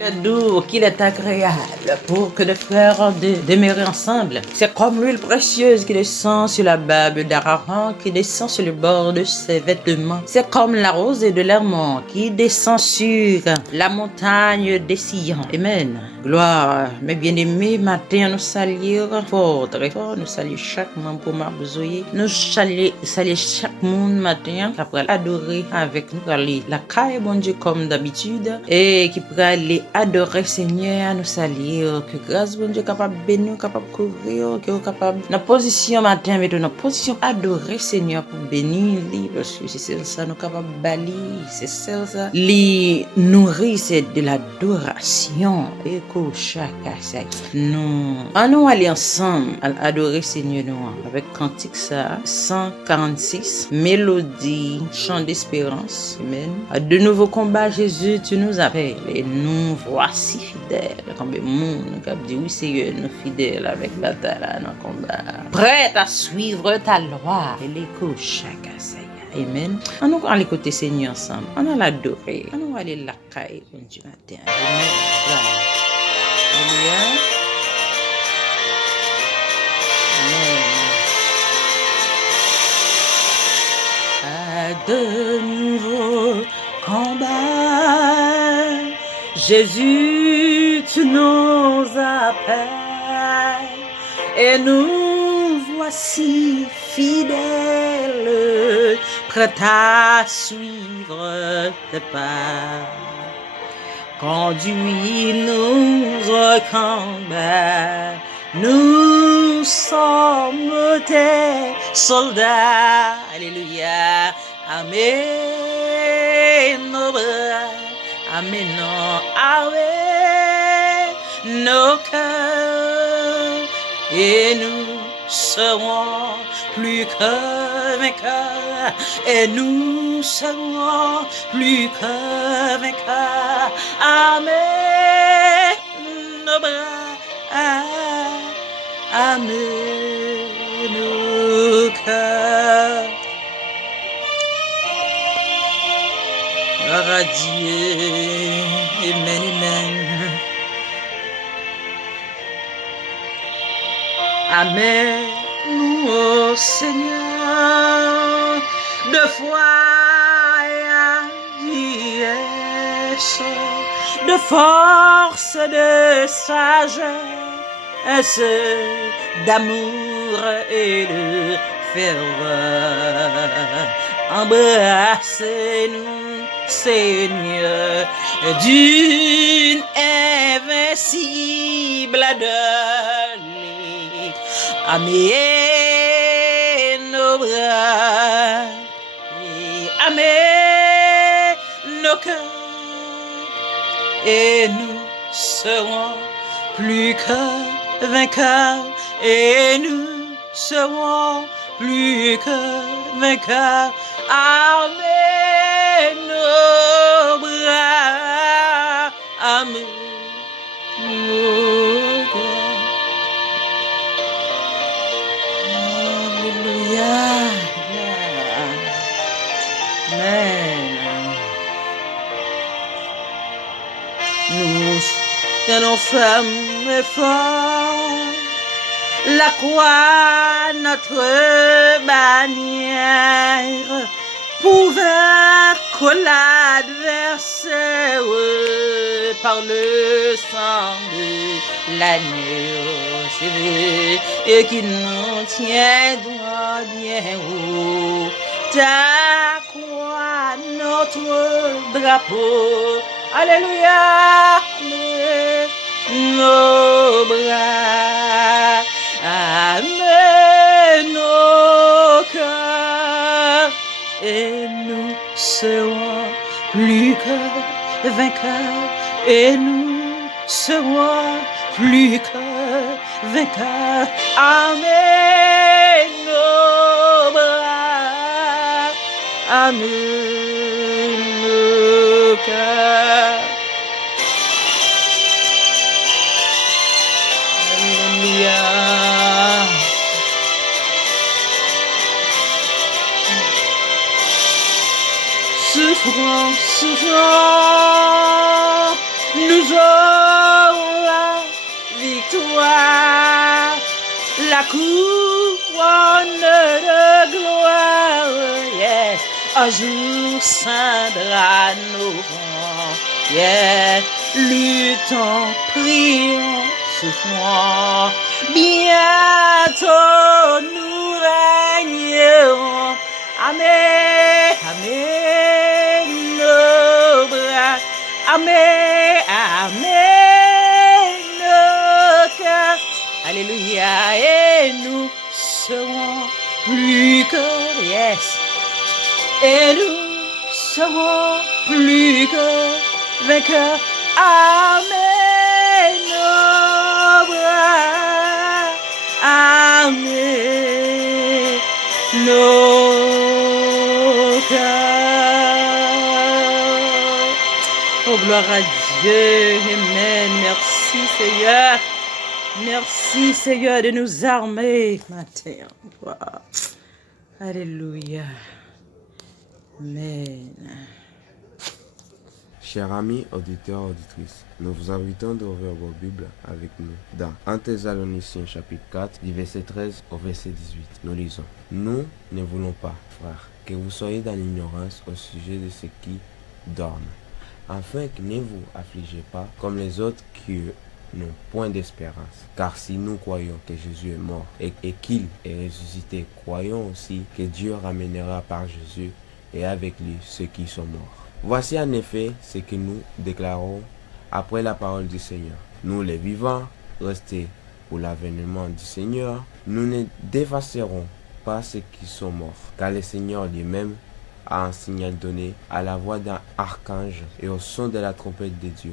Le doux qu'il est agréable pour que les frères demeurent ensemble. C'est comme l'huile précieuse qui descend sur la barbe d'Aaron, qui descend sur le bord de ses vêtements. C'est comme la rosée de l'Hermon qui descend sur la montagne des Sion. Amen. Gloire. Mes bien-aimés, matin, nous saluons fort, très fort. Nous saluons chaque membre pour ma besoin. Nous saluons chaque monde matin qui pourra adorer avec nous, aller la caille, bon Dieu, comme d'habitude, et qui pourra aller adorer Seigneur, nous saluer, que grâce bon Dieu capable de bénir, capable de couvrir, que capable dans position matin, mais dans position adorer Seigneur pour bénir lui, parce que c'est ça nous capable de balayer, c'est ça lui nourrir, c'est de l'adoration, et que chaque ça nous allons aller ensemble à adorer Seigneur nous avec cantique ça 146 mélodie chant d'espérance. Amen. De nouveaux combats, Jésus, tu nous appelles et nous voici fidèles. Comme le monde qui dit oui, Seigneur, nous fidèles avec bataille dans le combat. Prêt à suivre ta loi et l'écho chaque Seigneur. Amen. On va aller côté Seigneur ensemble. On va l'adorer. On va aller la caille du matin. Amen. Alléluia. Amen. À de nouveaux combats, Jésus, tu nous appelles et nous voici fidèles, prêts à suivre tes pas. Conduis-nous au combat, nous sommes tes soldats. Alléluia. Amen. Amen. Amen. Nos cœurs et nous serons plus que vainqueurs et nous serons plus que vainqueurs. Amen. Amen. Nos cœurs. Gloire à Dieu. Amen, amen. Amen. Nous, oh Seigneur, de foi et d'IS, de force, de sagesse, d'amour et de ferveur. Embrassez-nous, Seigneur, d'une invincible donne. Amen, nos bras, amen, nos cœurs, et nous serons plus que vainqueurs, et nous serons plus que vainqueurs. Amen, nos bras, amen, nos cœurs. Alléluia. Amen. Nous tenons ferme et fort la croix, notre bannière, pour vaincre l'adversaire par le sang de l'agneau, c'est vrai, et qui nous tiendra bien haut. Ta croix, notre drapeau, alléluia, nos bras. Amen, nos cœurs, et nous serons plus que vainqueurs, et nous serons plus que vainqueurs. Amen, nos bras, amen, nos cœurs. Alléluia. Souffrant, souffrant, nous j'aurai la victoire, la couronne de gloire, yes, un jour scindra nos rangs, yes, luttons, prions, souffrons, bientôt nous régnerons, amen, amen, nos bras, amen, amen, nos cœurs, alléluia, et nous serons plus que, yes, et nous serons plus que vainqueurs, amen, nos bras, amen, nos cœurs. Oh, gloire à Dieu, amen, merci Seigneur. Merci Seigneur de nous armer matin. Wow. Alléluia. Amen. Chers amis, auditeurs, auditrices, nous vous invitons d'ouvrir vos Bibles avec nous dans 1 Thessaloniciens chapitre 4, du verset 13 au verset 18. Nous lisons. Nous ne voulons pas, frères, que vous soyez dans l'ignorance au sujet de ceux qui dorment, afin que ne vous affligez pas comme les autres qui n'ont point d'espérance. Car si nous croyons que Jésus est mort et qu'il est ressuscité, croyons aussi que Dieu ramènera par Jésus et avec lui ceux qui sont morts. Voici en effet ce que nous déclarons après la parole du Seigneur. Nous les vivants, restés pour l'avènement du Seigneur, nous ne défasserons pas ceux qui sont morts, car le Seigneur lui-même a un signal donné à la voix d'un archange et au son de la trompette de Dieu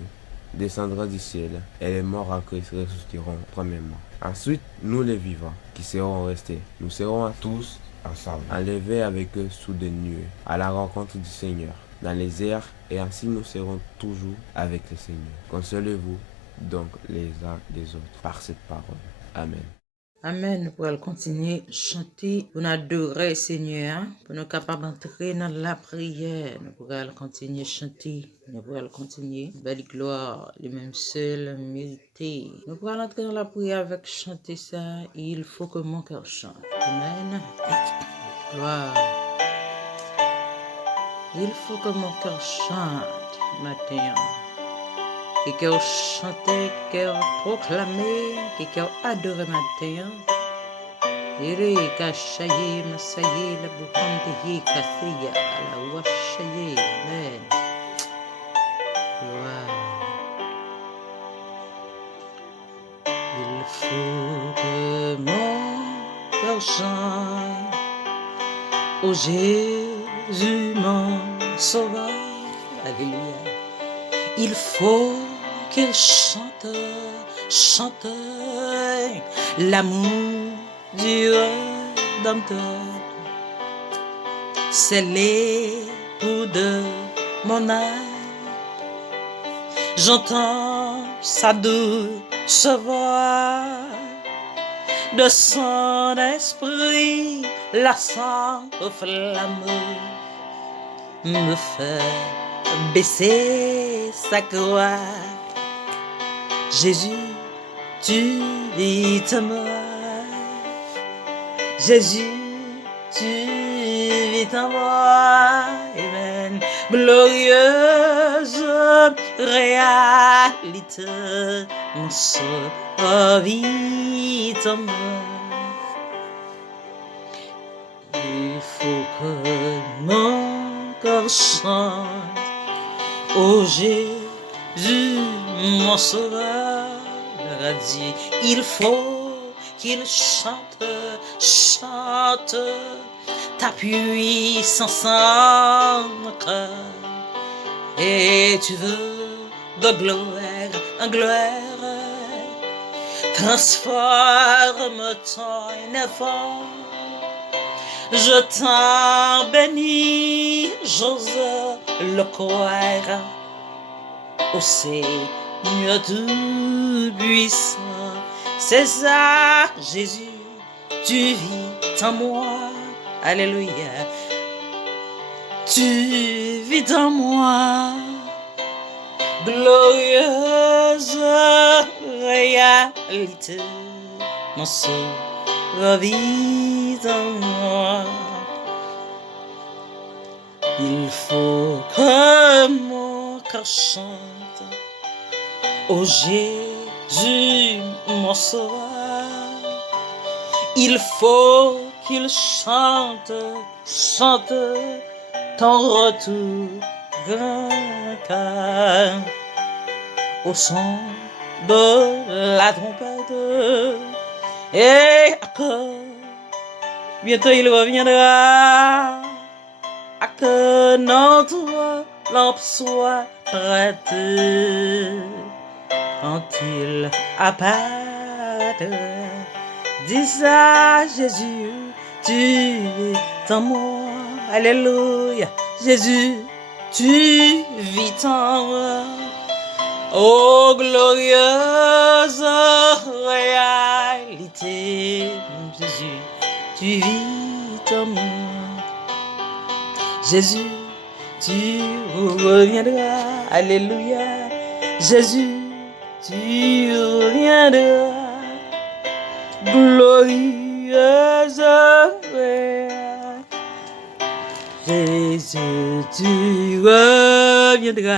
descendra du ciel, et les morts en Christ ressusciteront premièrement. Ensuite, nous les vivants, qui serons restés, nous serons tous ensemble, enlevés avec eux sous des nuées, à la rencontre du Seigneur, dans les airs, et ainsi nous serons toujours avec le Seigneur. Consolez-vous donc les uns des autres par cette parole. Amen. Amen. Nous pourrons continuer à chanter pour nous adorer Seigneur, pour nous capables d'entrer dans la prière. Nous pourrons continuer à chanter. Nous pourrons continuer. Belle gloire, les mêmes seuls mérités. Nous pourrons entrer dans la prière avec chanter ça. Il faut que mon cœur chante. Amen. Gloire. Il faut que mon cœur chante matin. Que cœur chanter, que cœur proclamer, que cœur adorer matin. Ere kachaye masaye la buhande ye kasiya la washaye. Amen. Gloire. Il faut que mon cœur chante. Oh Jésus mon sauveur. Alléluia. Il faut qu'il chante, chante l'amour du Rédempteur. C'est l'époux de mon âme. J'entends sa douce voix, de son esprit la sainte flamme me fait baisser sa croix. Jésus, tu vis en moi. Jésus, tu vis en moi. Amen. Glorieuse réalité, mon sauveur vit en moi. Il faut que mon cœur chante. Oh Jésus, mon sauveur, leur a dit, il faut qu'il chante, chante ta puissance en mon cœur. Et tu veux de gloire en gloire, transforme ton effort. Je t'en bénis, j'ose le croire. Ô Seigneur tout-puissant, c'est ça, Jésus, tu vis en moi. Alléluia. Tu vis en moi. glorieuse réalité, mon sauveur vit en moi. Il faut que mon cœur chante, ô Jésus, mon sauveur. Il faut qu'il chante, chante ton retour grand cœur au son de la trompette. Et que bientôt il reviendra, à que notre lampe soit prête quand il apparaîtra. Dis à Jésus, tu es en moi. Alléluia. Jésus, tu vis en moi. Oh, glorieuse réalité. Jésus, tu vis en moi. Jésus, tu reviendras. Alléluia. Jésus, tu reviendras. Glorieuse Jésus, tu reviendras.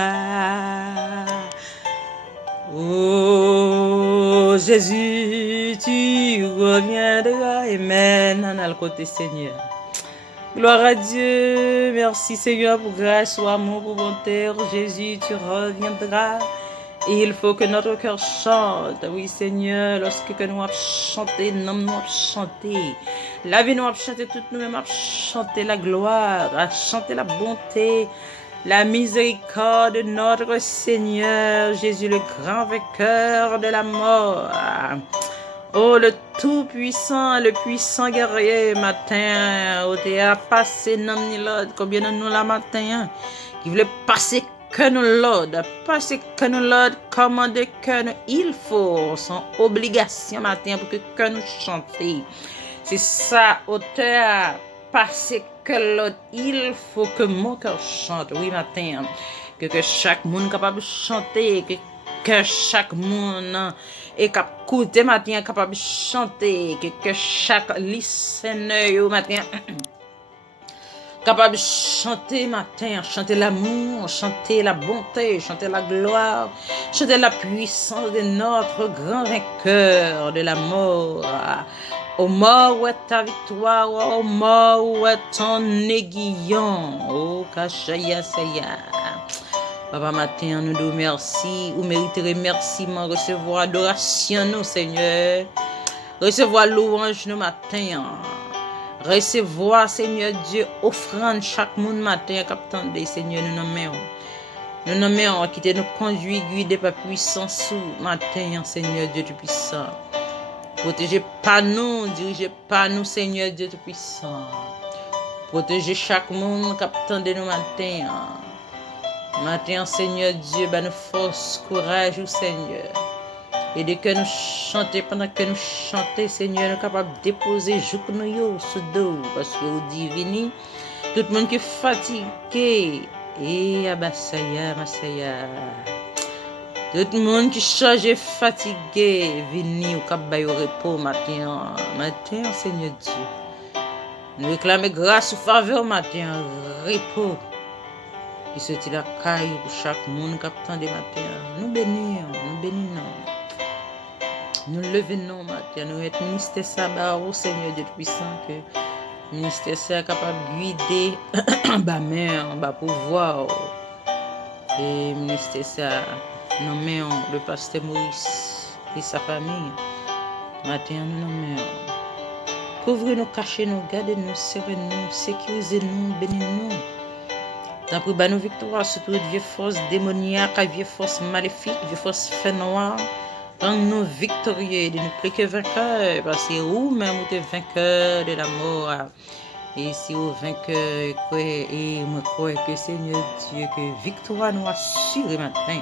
Oh Jésus, tu reviendras. Amen. En a le côté Seigneur. Gloire à Dieu. Merci Seigneur pour grâce, pour amour, pour bonté. Jésus, tu reviendras. Et il faut que notre cœur chante, oui Seigneur, lorsque nous avons chanté, nous avons chanté, la vie nous avons chanté, toutes nous-mêmes avons chanté la gloire, à chanter la bonté, la miséricorde de notre Seigneur, Jésus le grand vainqueur de la mort. Oh, le tout-puissant, le puissant guerrier, matin, oh, tu as passé, combien de nous la matin, qui voulait passer que nous l'ordre, parce que nous l'ordre, commander que nous, il faut, son obligation matin pour que nous chanter. C'est ça, auteur, parce que l'ordre, il faut que mon cœur chante, oui matin, que chaque monde capable de chanter, que chaque monde est capable d'écouter matin, capable de chanter, que chaque listener matin capable de chanter matin, chanter l'amour, chanter la bonté, chanter la gloire, chanter la puissance de notre grand vainqueur de la mort. Au mort où est ta victoire, au mort où est ton aiguillon. Oh, Kachaya Saya. Papa matin, nous nous merci, ou mériterez remerciement, recevoir adoration nous, Seigneur. Recevoir louange nous matin. Recevoir, Seigneur Dieu, offrande chaque monde matin, capitaine des Seigneur, nous nommons. Nous nommons, qui nous conduit, guider par puissance matin, Seigneur Dieu Tout-Puissant. Protégez pas nous, dirigez pas nous, Seigneur Dieu Tout-Puissant. Protégez chaque monde, capitaine de nous matin. Matin, Seigneur Dieu, nous force, courage, Seigneur. Et dès que nous chantons, pendant que nous chantons, Seigneur, nous sommes capables de déposer jouk nous sous dos. Parce que vous dites, tout le monde qui est fatigué, et abasaya, masaya. Tout le monde qui change fatigué, vini au cap au repos matin. Matin, Seigneur Dieu. Nous réclamons grâce ou faveur matin, repos. Qui se tire la caille pour chaque monde qui attend des matins. Nous bénissons, nous bénissons. Nous levons matin, nous être ministère sabbat au Seigneur Dieu puissant que ministère est capable de guider ba main, ba pouvoir. Et ministère ça nommons le pasteur Maurice et sa famille. Matin nous nommons. Couvrez-nous, cachez-nous, gardez-nous, serrez-nous, sécurisez-nous, bénissez-nous. Tant pour nos victoires sur toute vieille force démoniaque, vieille force maléfique, vieille force fait noir. Rends-nous victorieux, de nous plus que vainqueurs, parce que vous même vous êtes vainqueur de la mort. Et si vous vainqueur, et moi crois que Seigneur Dieu, que victoire nous assure matin.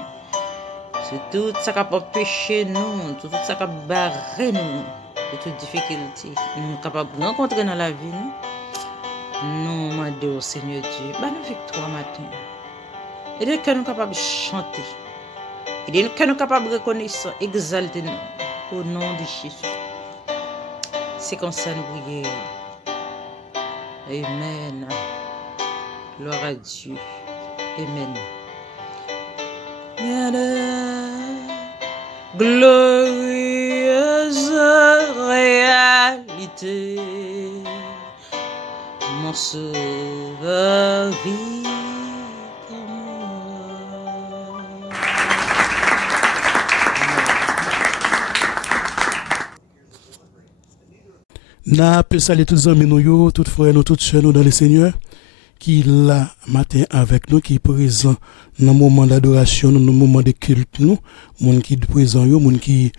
Sur tout ça qui peut pécher nous, tout ça qui peut barrer nous, de toute difficulté, nous sommes capables de rencontrer dans la vie. Nous demandons au Seigneur Dieu, nous victoire matin. Et dès que nous sommes capables de chanter, Il dit que nous sommes capables de reconnaître, exalter nous au nom de Jésus. C'est comme ça nous prions. Amen. Gloire à Dieu. Amen. Glorieuse réalité, mon sauveur vit en moi. N'a appelé saluer tous les amis nous, toutes frères nous, toutes sœurs nous dans le Seigneur, qui là matin avec nous, qui est présent dans le moment d'adoration, dans le moment de culte nous, monde qui est présent yo, monde qui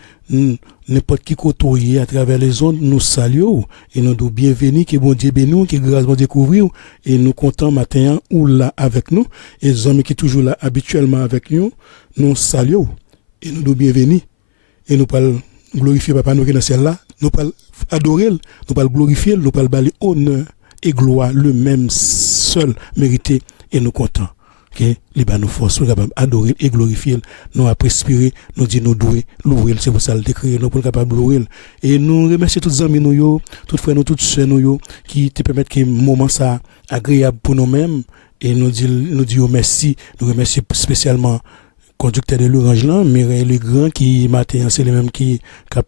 n'importe qui côtoyer à travers les ondes, nous saluons et nous nous bienvenue, que bon Dieu bénisse, que grâce bon Dieu couvrir et nous comptons matin ou là avec nous et les amis qui sont toujours là habituellement avec nous, nous saluons et nous nous bienvenue et nous parlons glorifier papa nous qui dans ciel là, nous parlons adorer, nous parlons glorifier, nous parlons balayer honneur et gloire le même seul mérité et nous comptons que les nous force nous capable adorer et glorifier, nous respirer, nous dire nous douer, louer, c'est pour ça le décret nous pour capable louer et nous remercier tous les amis nous, toutes frères nous, toutes sœurs nous qui te permettent que moment ça agréable pour nous-mêmes et nous dire merci, nous remercier spécialement conducteur de l'Orange là, Mireille Legrand qui matin c'est le même qui a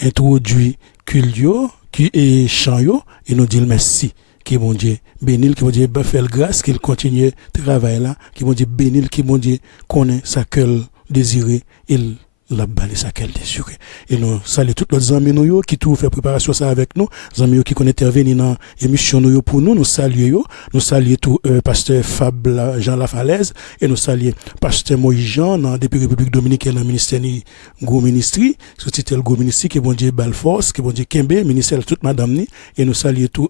introduit culture qui est chant et nous dit merci qui bon Dieu bénil qui bon Dieu fait grâce qu'il continue travail là qui bon Dieu bénil qui bon Dieu connaît sa qu'elle désiré il la balé sa qu'elle désiré et nous saluons tous les amis nous qui tout fait préparation ça avec nous amis qui connaissent intervenir dans émission nous pour nous saluons tout pasteur Fab Jean Lafalaise et nous saluons pasteur Moïse Jean dans depuis République Dominicaine dans ministère Go Ministry sous titre Go Ministry que bon Dieu bal force que bon Dieu Kembe ministère toute madame ni et nous saluons tout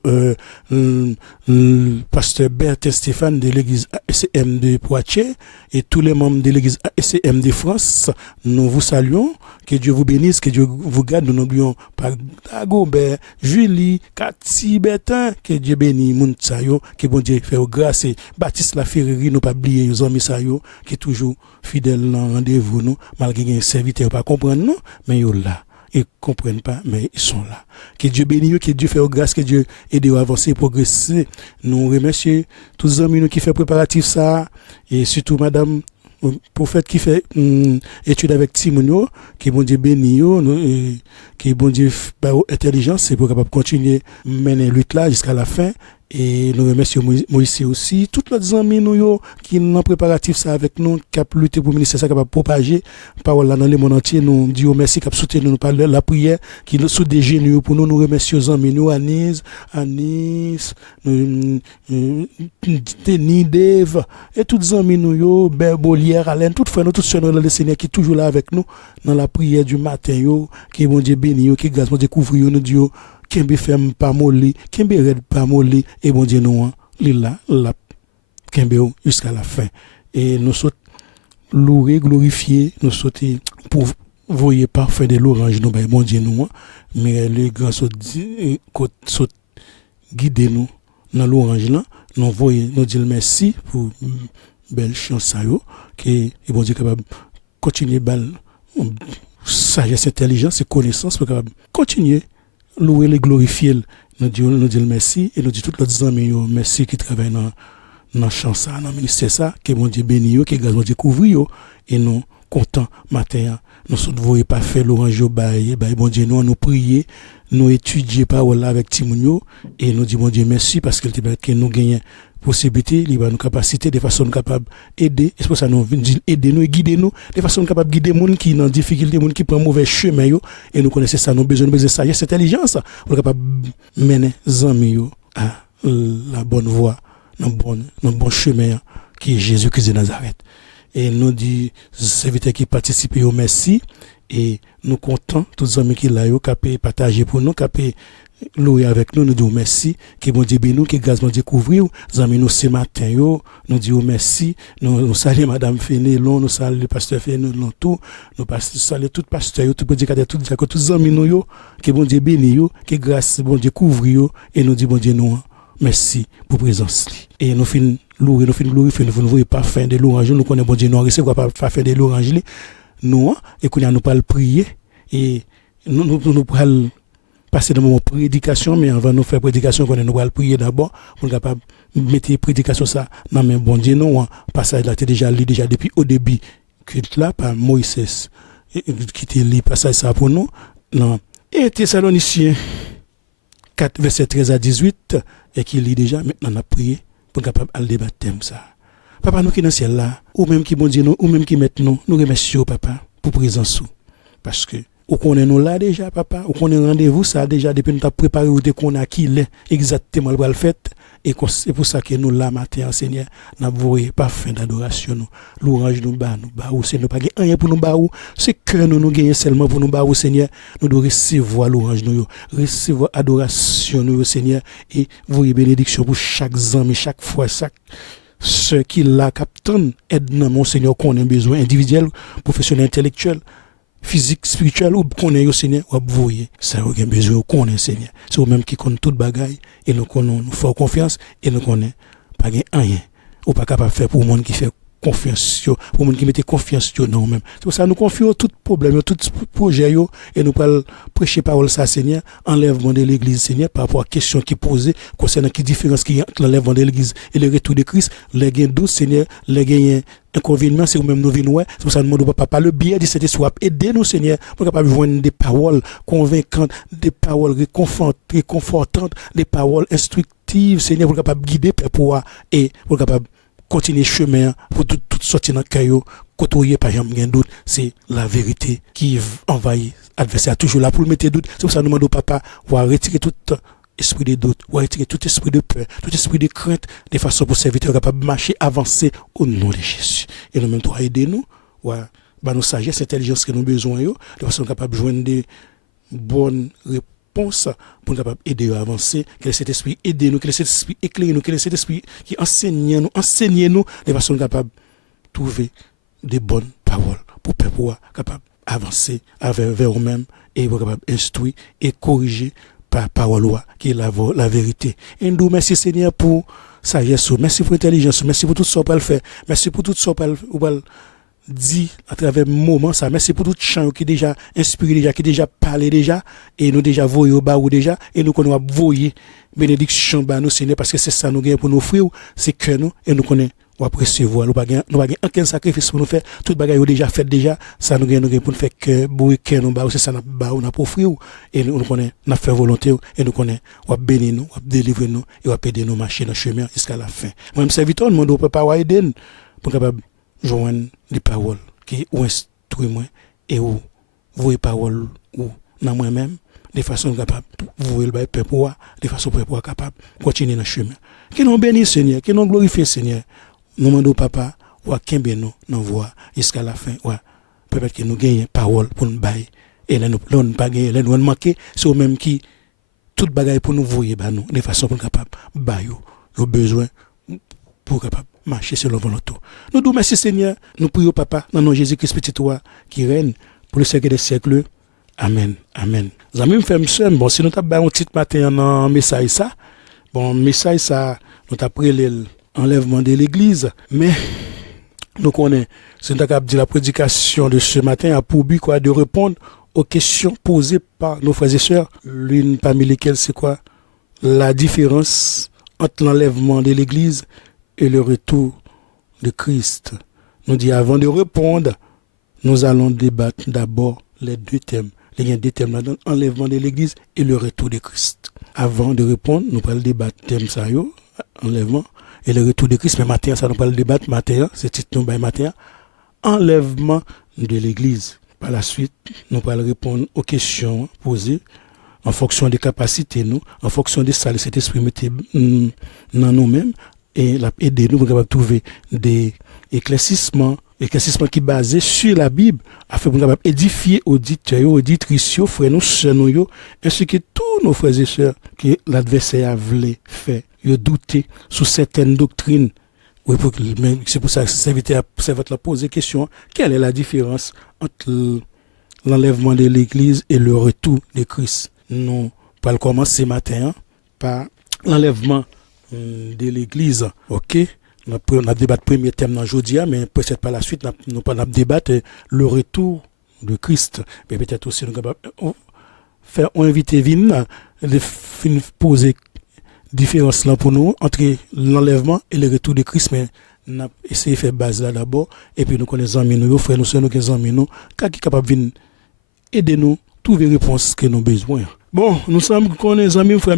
pasteur Bertin Stéphane de l'église ACM de Poitiers et tous les membres de l'église ACM de France nous vous saluons, que Dieu vous bénisse, que Dieu vous garde, nous n'oublions pas Dagobert, Julie, Cathy, Bertin, que Dieu bénisse, Mounsayo, que bon Dieu fait grâce, Baptiste Laferrerie, nous pas oublier, les amis Sayo, qui est toujours fidèle dans le rendez-vous, nous, malgré un serviteur pas comprendre, nous, mais ils sont là. Ils comprennent pas, mais ils sont là. Que Dieu bénisse, que Dieu fait grâce, que Dieu aide à avancer, progresser. Nous remercions tous les amis qui font préparatif ça, et surtout madame, prophète qui fait étude avec Timounio, qui bon Dieu béni qui bon Dieu par intelligence c'est pour capable continuer mener lutte là jusqu'à la fin et nous remercions Moïse aussi toutes les amis nous qui dans préparatif ça avec nous qui a lutté pour ministère ça capable propager parole là dans le monde entier nous disons merci qui a soutenu nous par la prière qui sous des génies pour nous remercions les amis nous Anis Denis Dave et toutes les amis nous Berbolière Alain toutes frères nous tous sœurs le Seigneur qui toujours là avec nous dans la prière du matin qui bon Dieu béni qui grâce bon Dieu couvre nous Dieu Kembe ferme pas molli, Kembe red pas molli, et bon Dieu nous, là, Kembe jusqu'à la fin. Et nous sommes loués, glorifiés, nous sommes pour voyer parfait de l'orange, nous, bon Dieu nous, mais les grands sont guidés nous dans l'orange là, nous voyons, nous disons merci pour belle chance ça yo, que bon Dieu capable continuer bal sagesse, intelligence et connaissance pour capable continuer louer les glorifier nous disons merci et nous disons tous les amis merci qui travaillent dans champ ça dans ministère ça que mon Dieu béni que grâce mon Dieu couvre et nous content matin nous sommes voyez pas faire l'orange bail bon Dieu nous prier nous étudier parole avec Timounio et nous disons mon Dieu merci parce que que nous gagnons possibilité, il va nous capacité de façon capable aider, c'est pour ça nous dit aider nous et guider nous de façon capable guider monde qui dans difficulté, monde qui prend mauvais chemin yo et nous connaissons ça, nous besoin de sagesse, intelligence pour capable mener amis yo à la bonne voie, dans bon chemin qui est Jésus-Christ de Nazareth. Et nous dit serviteurs qui participent au merci et nous comptons tous les amis qui là yo capé partager pour nous capé louer avec nous disons merci que bon Dieu bénisse que grâce bon Dieu couvrir amis nous ce matin yo nous disons merci nous saluons madame Fénélon nous saluons le pasteur Fénélon tout nous saluons tout pasteur tout prédicateur tout diacre tous amis nous yo que bon Dieu bénisse yo que grâce bon Dieu couvrir yo et nous disons bon Dieu nous merci pour présence et nous fin louer, nous fin glorifier, nous voyons pas fin de louange, nous connaissons bon Dieu, nous recevoir pas fin de louange, nous, et qu'on nous pas le prier, et nous pas passer dans mon prédication, mais avant de faire prédication, qu'on nous va le prier d'abord, pour capable mettre prédication ça dans mes bon Dieu, non, passage là, déjà lu déjà depuis au début, que là, par Moïse, qui te lit passage ça pour nous, non. Et Thessaloniciens 4, verset 13 à 18, et qui lit déjà, maintenant on a prié pour capable aller débattre thème ça. Papa, nous qui dans le ciel là, ou même qui bon Dieu nous, ou même qui mettent nous remercions papa pour présence sous. Parce que ou connaît nous là déjà papa, ou connaît rendez-vous ça déjà depuis nous t'a préparé ou dès qu'on a qui l'est exactement le fait et c'est pour ça que nous là matin Seigneur, n'a voué pas fin d'adoration nous. Louange nous ba ou c'est nous pas rien pour nous ba ou, c'est que nous gagner seulement pour nous ba ou Seigneur, nous devons recevoir louange nous, recevoir adoration nous Seigneur et vouer bénédiction pour chaque ami, chaque fois chaque ce qui la captain aide dans mon Seigneur qu'on a besoin individuel, professionnel, intellectuel, physique, spirituel, ou qu'on est au Seigneur, ou voyez, ça a besoin qu'on est Seigneur. C'est eux-mêmes qui connaissent toute bagaille, et nous faisons confiance, et nous connaissons pas rien, ou pas capable de faire pour le monde qui fait confiance, pour le monde qui mette confiance sur nous-mêmes. C'est pour ça que nous confions tout problème, tout projet, et nous parlons prêcher parole ça, Seigneur, enlèvement de l'église, Seigneur, par rapport à la question qui est posée, concernant la différence qu'il y a entre l'enlèvement de l'église et le retour de Christ, les gains douces, Seigneur, les gains inconvénients, c'est nous-mêmes nous venons, c'est pour ça que nous demandons papa, le biais de cette histoire, aidez-nous, Seigneur, pour capable de joindre des paroles convaincantes, des paroles réconfortantes, des paroles instructives, Seigneur, pour capable guider, pour et pour capable continuer chemin pour tout sortir dans le caillou, côtoyer par exemple, rien doute, c'est la vérité qui envahit l'adversaire, toujours là pour le mettre doute. C'est pour ça que nous demandons papa, on va retirer tout esprit de doute, on va retirer tout esprit de peur, tout esprit de crainte, de façon pour serviteur capable de marcher, avancer au nom de Jésus. Et nous-mêmes, toi, aider-nous, nos sagesse, intelligence que nous avons besoin, de façon capable de joindre des bonnes réponses pour capable aider à avancer, que cet esprit aide nous, que cet esprit éclaire nous, que cet esprit qui enseigne nous de façon capable de trouver des bonnes paroles pour pouvoir capable avancer vers nous-mêmes et pour capable instruire et corriger par parole qui est la vérité. Et nous merci Seigneur pour sagesse, merci pour intelligence, merci pour tout ce qu'on peut faire, merci pour tout ce qu'on peut dit à travers moment ça, merci pour tout chant qui déjà inspiré déjà, qui déjà parlé déjà et nous déjà voyé au bas ou déjà et nous qu'on va voyer bénédiction ba nous Seigneur parce que c'est ça nous gagne pour nous offrir c'est que nous et nous connaît on va recevoir nous pas aucun sacrifice pour nous faire toute bagaille déjà fait déjà ça nous gagne pour nous faire que boui que nous ba c'est ça on a pour offrir et nous connaît n'a fait volonté et nous connaît on va bénir nous on va délivrer nous et on va aider nous marcher dans le chemin jusqu'à la fin moi me serviteur demande au papa wa aider pour capable joindre les paroles qui ou instruit moi et ou voyer paroles ou dans moi-même de façon capable voyer le peuple de façon pour capable continuer dans le chemin qui nous bénisse Seigneur qui nous glorifie Seigneur nous demandons papa ou kembe nous dans voie jusqu'à la fin peut-être que nous gagnons parole pour nous bailler et là nous pas gagner là nous manquer c'est eux même qui toute bagaille pour nous voyer ba nous de façon pour capable bailler au besoin pour capable marcher selon volonté. Nous disons merci Seigneur, nous prions papa dans le nom de Jésus-Christ petit toi qui règne pour le siècle des siècles. Amen. Amen. Zami me fait seul bon si nous t'a un titre matin dans message ça. Bon message ça nous t'a pris l'enlèvement de l'église mais nous connaissons c'est nous t'a dit la prédication de ce matin a pour but quoi de répondre aux questions posées par nos frères et sœurs, l'une parmi lesquelles c'est quoi la différence entre l'enlèvement de l'église et le retour de Christ. Nous dit avant de répondre, nous allons débattre d'abord les deux thèmes. Il y a deux thèmes là-dedans, enlèvement de l'église et le retour de Christ. Avant de répondre, nous allons débattre thème ça enlèvement et le retour de Christ. Mais matin, ça nous allons débattre matin, c'est titre nous matin, enlèvement de l'église. Par la suite, nous allons répondre aux questions posées en fonction des capacités, nous, en fonction de ça, cet esprit mettait dans nous-mêmes. Et aider nous pour trouver des éclaircissements qui basés sur la Bible afin de édifier auditeurs, auditrices, frères nous, sœurs nous, ainsi que tous nos frères et sœurs que l'adversaire voulait faire, ils douter sous certaines doctrines. Oui, c'est pour ça que serviteur a posé la question, quelle est la différence entre l'enlèvement de l'Église et le retour de Christ? Nous allons commencer ce matin par l'enlèvement de l'église, ok? On a débattu premier thème dans jeudi, mais peut-être par la suite, nous pas débattre le retour de Christ. Mais peut-être aussi, nous faire inviter Vin, de poser différence là pour nous entre l'enlèvement et le retour de Christ. Mais on a essayé de faire base là d'abord, et puis nous connaissons amis, nous frères, nous sommes nos amis, nous, qui est capable de aider nous, trouver les réponses que nous avons besoin. Bon, nous sommes connaissons amis, frères,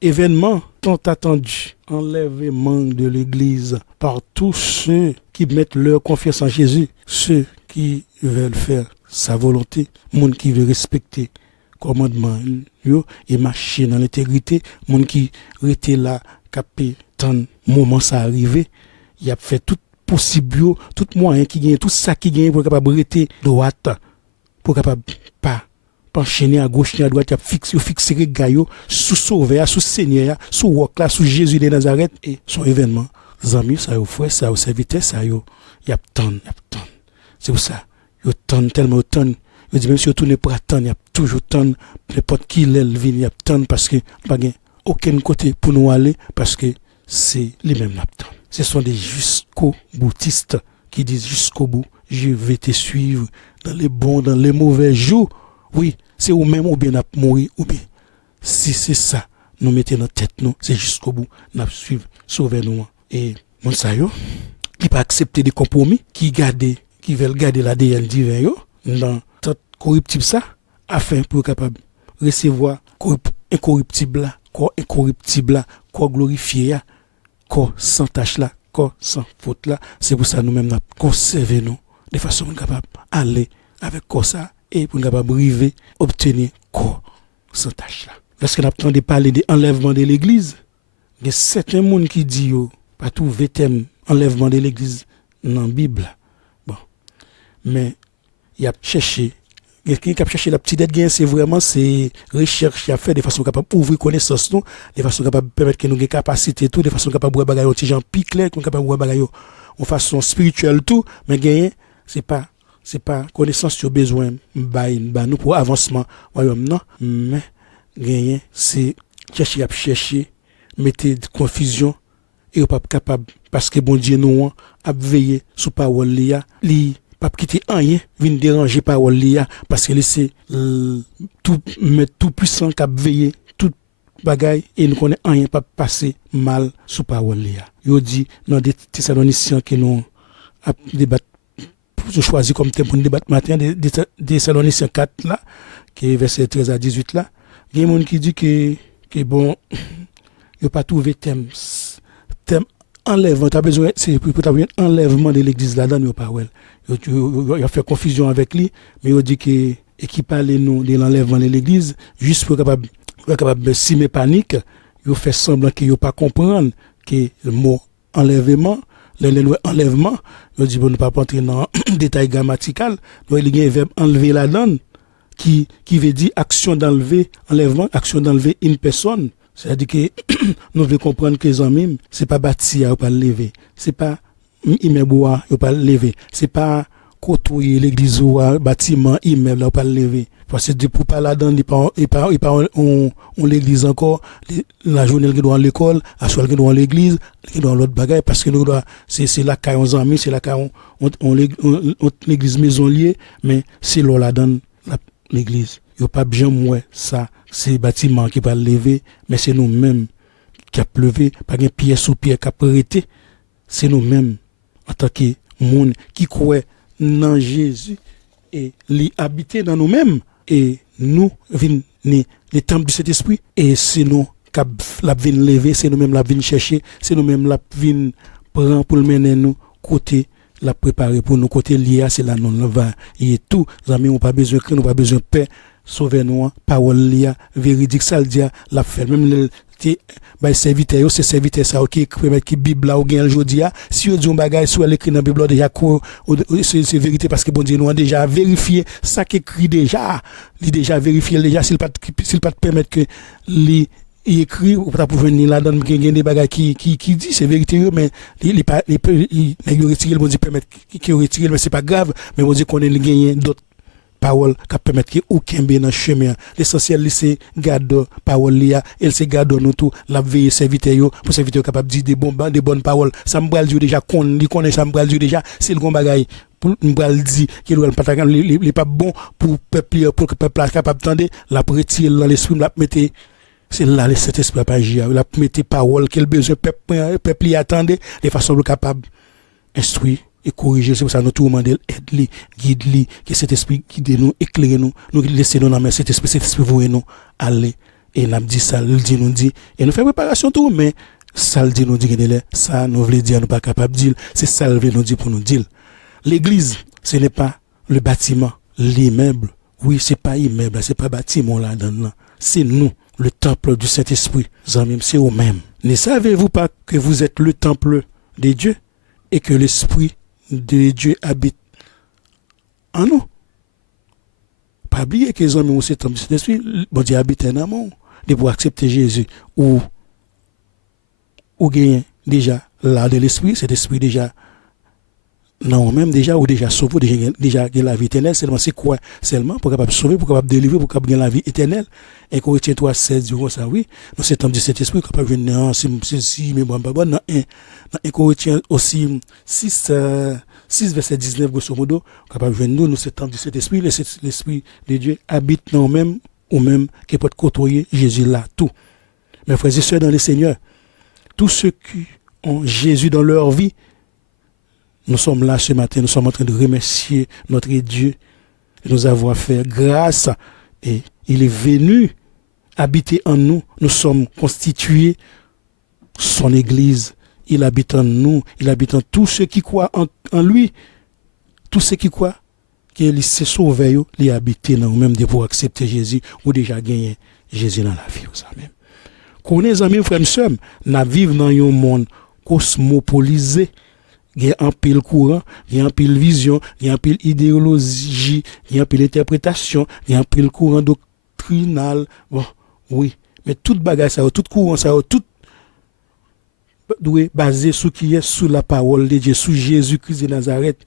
événement tant attendu, enlèvement de l'Église par tous ceux qui mettent leur confiance en Jésus, ceux qui veulent faire sa volonté, monde qui veut respecter commandement et marcher dans l'intégrité, monde qui était là, capé tant moment ça arrivé, il a fait tout possible, tout moyen qui gagne, tout ça qui gagne pour capable rester droite, pour capable pas enchaîner à gauche ni à droite, fixer les gaillots sous sauveur, sous seigneur, sous roc là, sous Jésus de Nazareth et son événement. Amis, ça y frère, ça y serviteur, ça y a tant. C'est pour ça, il y a tant tellement tant. Je dis même si on tourne pour attendre, il y a toujours tant, n'importe qui l'elle vient, il y a tant parce que pas aucun côté pour nous aller parce que c'est les mêmes temps. Ce sont des jusqu'au boutistes qui disent jusqu'au bout, je vais te suivre dans les bons, dans les mauvais jours. Oui, c'est ou même ou bien n'a mourir ou bien si c'est ça nous mettons dans tête nous, c'est jusqu'au bout n'a suivre sauver nous et mon ça yo qui pas accepter des compromis, qui veulent garder l'ADN divin yo dans tout corruptible ça afin pour capable recevoir incorruptible là, corps incorruptible là, corps glorifié, corps sans tache là, corps sans faute là. C'est pour ça nous-mêmes n'a conserver nous de façon capable aller avec corps ça et pour capable arriver obtenir corps sans tâche là. Lorsque nous entendons parler de enlèvement de l'église, il y a certains monde qui dit pas tout thème enlèvement de l'église dans la Bible. Bon. Mais il a cherché quelqu'un qui a cherché la petite dette, c'est vraiment ces recherches à faire de façon capable ouvrir connaissance nous, de façon capable permettre que nous ayons capacité tout, de façon capable voir bagaille petit gens plus clair, qu'on capable voir bagaille en façon spirituelle tout, mais gagner c'est pas connaissance sur besoin ba nous pour avancement royaume non, mais gagner c'est chercher mettre confusion et pas capable parce que bon Dieu nous a veillé sous parole li pas quitter rien vinn déranger parole parce que c'est tout puissant qui a veillé tout bagaille et nous connaît rien pas passer mal sous parole yo dit dans des Thessaloniciens que nous a débattre pour choisir comme thème pour débattre matin des Thessaloniciens 4 là qui est verset 13 à 18 là il y a des gens qui dit que bon il pas trouvé thème enlèvement, tu as besoin, c'est pour t'avoir un enlèvement de l'église là-dedans, il pas ouais. Il a fait confusion avec lui, mais il dit que qui parle nous de l'enlèvement de l'église juste pour capable simer panique, il fait semblant qu'il pas comprendre que le mot enlèvement, enlèvement, il dit bon ne pas entrer dans détail grammatical, donc il y a un verbe enlever là-dedans qui veut dire action d'enlever, enlèvement, action d'enlever une personne. C'est-à-dire que nous devons comprendre que les amis, c'est pas bâti à pas lever, c'est pas immeuble à pas lever, c'est pas côtoyer l'église ou bâtiment immeuble à pas lever. Parce que pour pas là-dedans, il pas on l'église encore, la journée qui doit à l'école, à soir qui doit à l'église, qui doit à l'autre bagaille parce que nous doit c'est là qu'on nos amis, c'est là qu'on l'église maison liée, mais c'est là-dedans l'église. Il pas bien moins ça. C'est bâtiment qui va lever, mais c'est nous-mêmes qui a pleuvé, pas une pierre sous pierre qui a prêté. C'est nous-mêmes, en tant que monde qui croit dans Jésus et l'y habiter dans nous-mêmes. Et nous, les temples du Saint-Esprit, et c'est nous qui la venons lever, c'est nous-mêmes la venons chercher, c'est nous-mêmes la venons prendre pour le mener nous côté la préparer pour nous côté lié, c'est là nous va. Et tout, les amis, on pas besoin de craindre, on pas besoin de paix. Sauver-nous, parole lia, véridique, ça le dit, la fait. Même les serviteurs, c'est serviteurs ça, qui écrit qui Bible là, ou gagne aujourd'hui, si on dit un bagage, si on l'écrit dans la Bible, déjà, c'est vérité parce que bon Dieu nous a déjà vérifié, ça qui écrit déjà, il déjà vérifié déjà, s'il pas te permettre que il écrit, ou pas pour venir là, dans des bagages qui dit, c'est vérité, mais il retire, le bon Dieu permettre qu'il retire, mais c'est pas grave, mais bon Dieu qu'on ait gagné d'autres parole qui permet que aucun bien dans chemin. L'essentiel c'est garder parole lia, elle c'est garder nous tout la veiller serviteur yo pour serviteur capable dire des bonnes paroles. Ça me dire déjà connaît ça me dire déjà c'est le bon bagage pour me dire qu'il doit pas les pas bon pour peuple pour que peuple capable tendre la retirer dans l'esprit la mettre c'est là le Saint-Esprit pas agir la mettre parole quel besoin peuple y attendre de façon capable instruire et corriger. C'est pour ça que nous tout demander aide-les, guide-les, que cet esprit guide nous, éclaire nous, nous laisser nous dans main cet esprit vous et nous aller et nous dit ça, nous dit et nous fait préparation tout mais ça le dit nous dit ça nous veut dire nous pas capable dire, c'est ça le veut nous dire pour nous dire. L'église, ce n'est pas le bâtiment, l'immeuble. Oui, c'est pas immeuble, c'est pas bâtiment là dedans. C'est nous, le temple du Saint-Esprit. C'est vous-même. Ne savez-vous pas que vous êtes le temple de Dieu et que l'Esprit de Dieu habite en nous? Pas oublier que les hommes ont cet homme de Saint-Esprit, bon Dieu habite en amour. De pour accepter Jésus ou gagner déjà là de l'Esprit, cet Esprit déjà non même déjà ou déjà sauvé déjà la vie éternelle. Seulement c'est quoi? Seulement pour capable sauver, pour capable délivrer, pour capable gagner la vie éternelle. Et Corinthiens 3:16 dit ça oui, nous c'est homme de Saint-Esprit capable venir si mais bon dans 1 Corinthiens aussi 6 verset 19 grosso modo capable venir nous c'est homme de Saint-Esprit, l'Esprit de Dieu habite dans même ou même qui peut côtoyer Jésus là tout. Mes frères et sœurs dans le Seigneur, tous ceux qui ont Jésus dans leur vie, nous sommes là ce matin, nous sommes en train de remercier notre Dieu de nous avoir fait grâce et il est venu habiter en nous. Nous sommes constitués son Église. Il habite en nous, il habite en tous ceux qui croient en lui. Tous ceux qui croient qu'il s'est sauvé, il habite en nous, même de pour accepter Jésus ou déjà gagner Jésus dans la vie. Connaissez amis, frères et sœurs, nous vivons dans un monde cosmopolisé. Il y a un pile courant, il y a un pile vision, il y a un pile idéologie, il y a un pile interprétation, il y a un pile courant doctrinal. Bon, oui, mais toute bagage ça, tout courant ça, tout doit basé sur qui est sous la parole de Dieu, sous Jésus-Christ de Nazareth.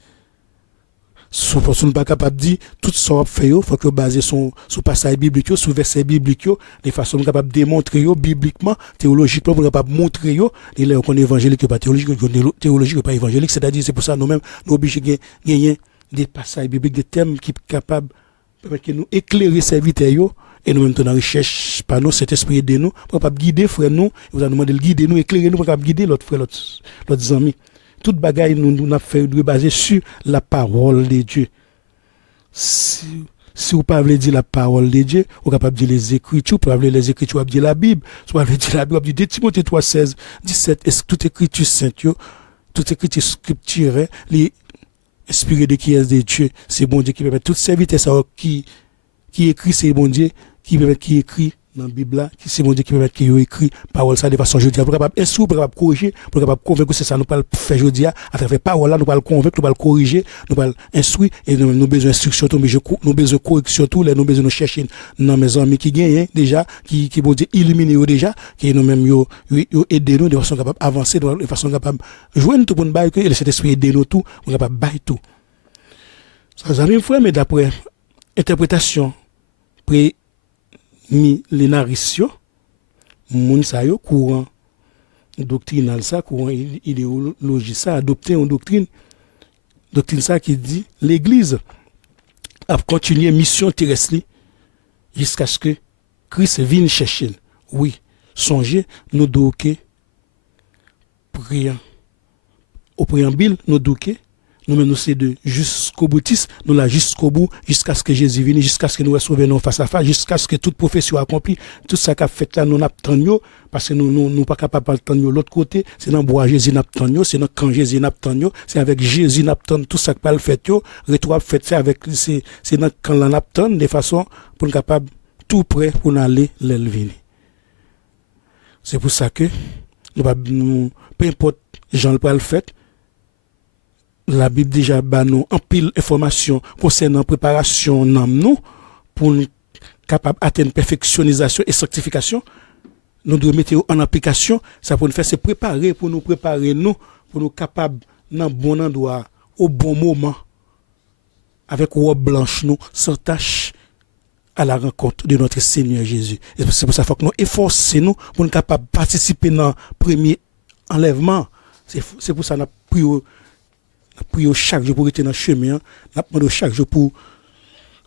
Sous personne pas capable de dire tout ça va faire, faut que basé sur passage biblique, sur verset biblique, de façon capable de démontrer bibliquement, théologiquement pour capable montrer et là qu'on évangélique pas théologique pas évangélique, c'est-à-dire c'est pour ça nous-mêmes nous obligés gagner des passages bibliques, des thèmes qui capable permettre nous éclairer serviteurs et nous même dans recherche par nous cet esprit de nous pour capable guider frères nous, vous a demandé de guider nous, éclairer nous pour capable guider l'autre frère l'autre amis. Toute bagaille nous a fait basé sur la parole de Dieu. Si vous ne voulez dire la parole de Dieu, vous capable de dire les Écritures, vous pouvez les Écritures, vous dire la Bible, vous pouvez dire la Bible, vous dire Timothée 3:16, 17, est-ce que toute écriture sainte, toute écriture scripturale, les inspirés de qui est de Dieu, c'est bon Dieu qui permet toute serviteur ça qui écrit, c'est bon Dieu qui permet qui écrit dans la Bible là, c'est mon Dieu qui permet qu'il écrit parole ça de façon jeudi pour capable instruire, pour capable corriger, pour capable convaincre c'est ça nous pas faire jeudi à travers parole là nous pas le convaincre, nous pas le corriger, nous pas instruire et nous besoin instruction tout mais nous besoin correction tout les nous besoin nous chercher dans mes amis qui gagnent déjà qui bon Dieu illuminer déjà qui nous même yo aider nous de façon capable avancer de façon capable joindre tout pour nous bailler que le Saint-Esprit aider nous tout on capable bailler tout ça amis frère mais d'après interprétation millénarisio moun sa yo courant doctrinal ça courant idéologie ça adopter une doctrine ça qui dit l'église a continué mission terrestre jusqu'à ce que Christ vienne chercher. Oui, songez nous doké au préambule nous doké nous c'est de jusqu'au boutiste, nous là jusqu'au bout, jusqu'à ce que Jésus vienne, jusqu'à ce que nous recevions face à face, jusqu'à ce que toute profession accomplie, tout ça qu'a fait là, nous n'attendons parce que nous pas capable d'attendre l'autre côté, c'est dans bois Jésus n'attendons, c'est dans quand Jésus n'attendons, c'est avec Jésus n'attendons tout ça que pas le fait yo, retour fait ça avec c'est dans quand l'on attend de façon pour nous capable tout prêt pour aller l'venir. C'est pour ça que nous peu importe Jean le pas le fait. La Bible déjà ba nous en pile information concernant préparation dans nous pour nous capable atteindre perfectionnisation et sanctification. Nous devons mettre en application ça pour nous faire c'est préparer pour nous préparer nous pour nous capable dans bon endroit au bon moment avec robe blanche, nous, sans tache, à la rencontre de notre Seigneur Jésus. Et c'est pour ça qu'il faut que nous efforcer nous pour être capables de participer dans le premier enlèvement. C'est pour ça que nous prions chaque jour pour rester dans le chemin. Nous demandons chaque jour pour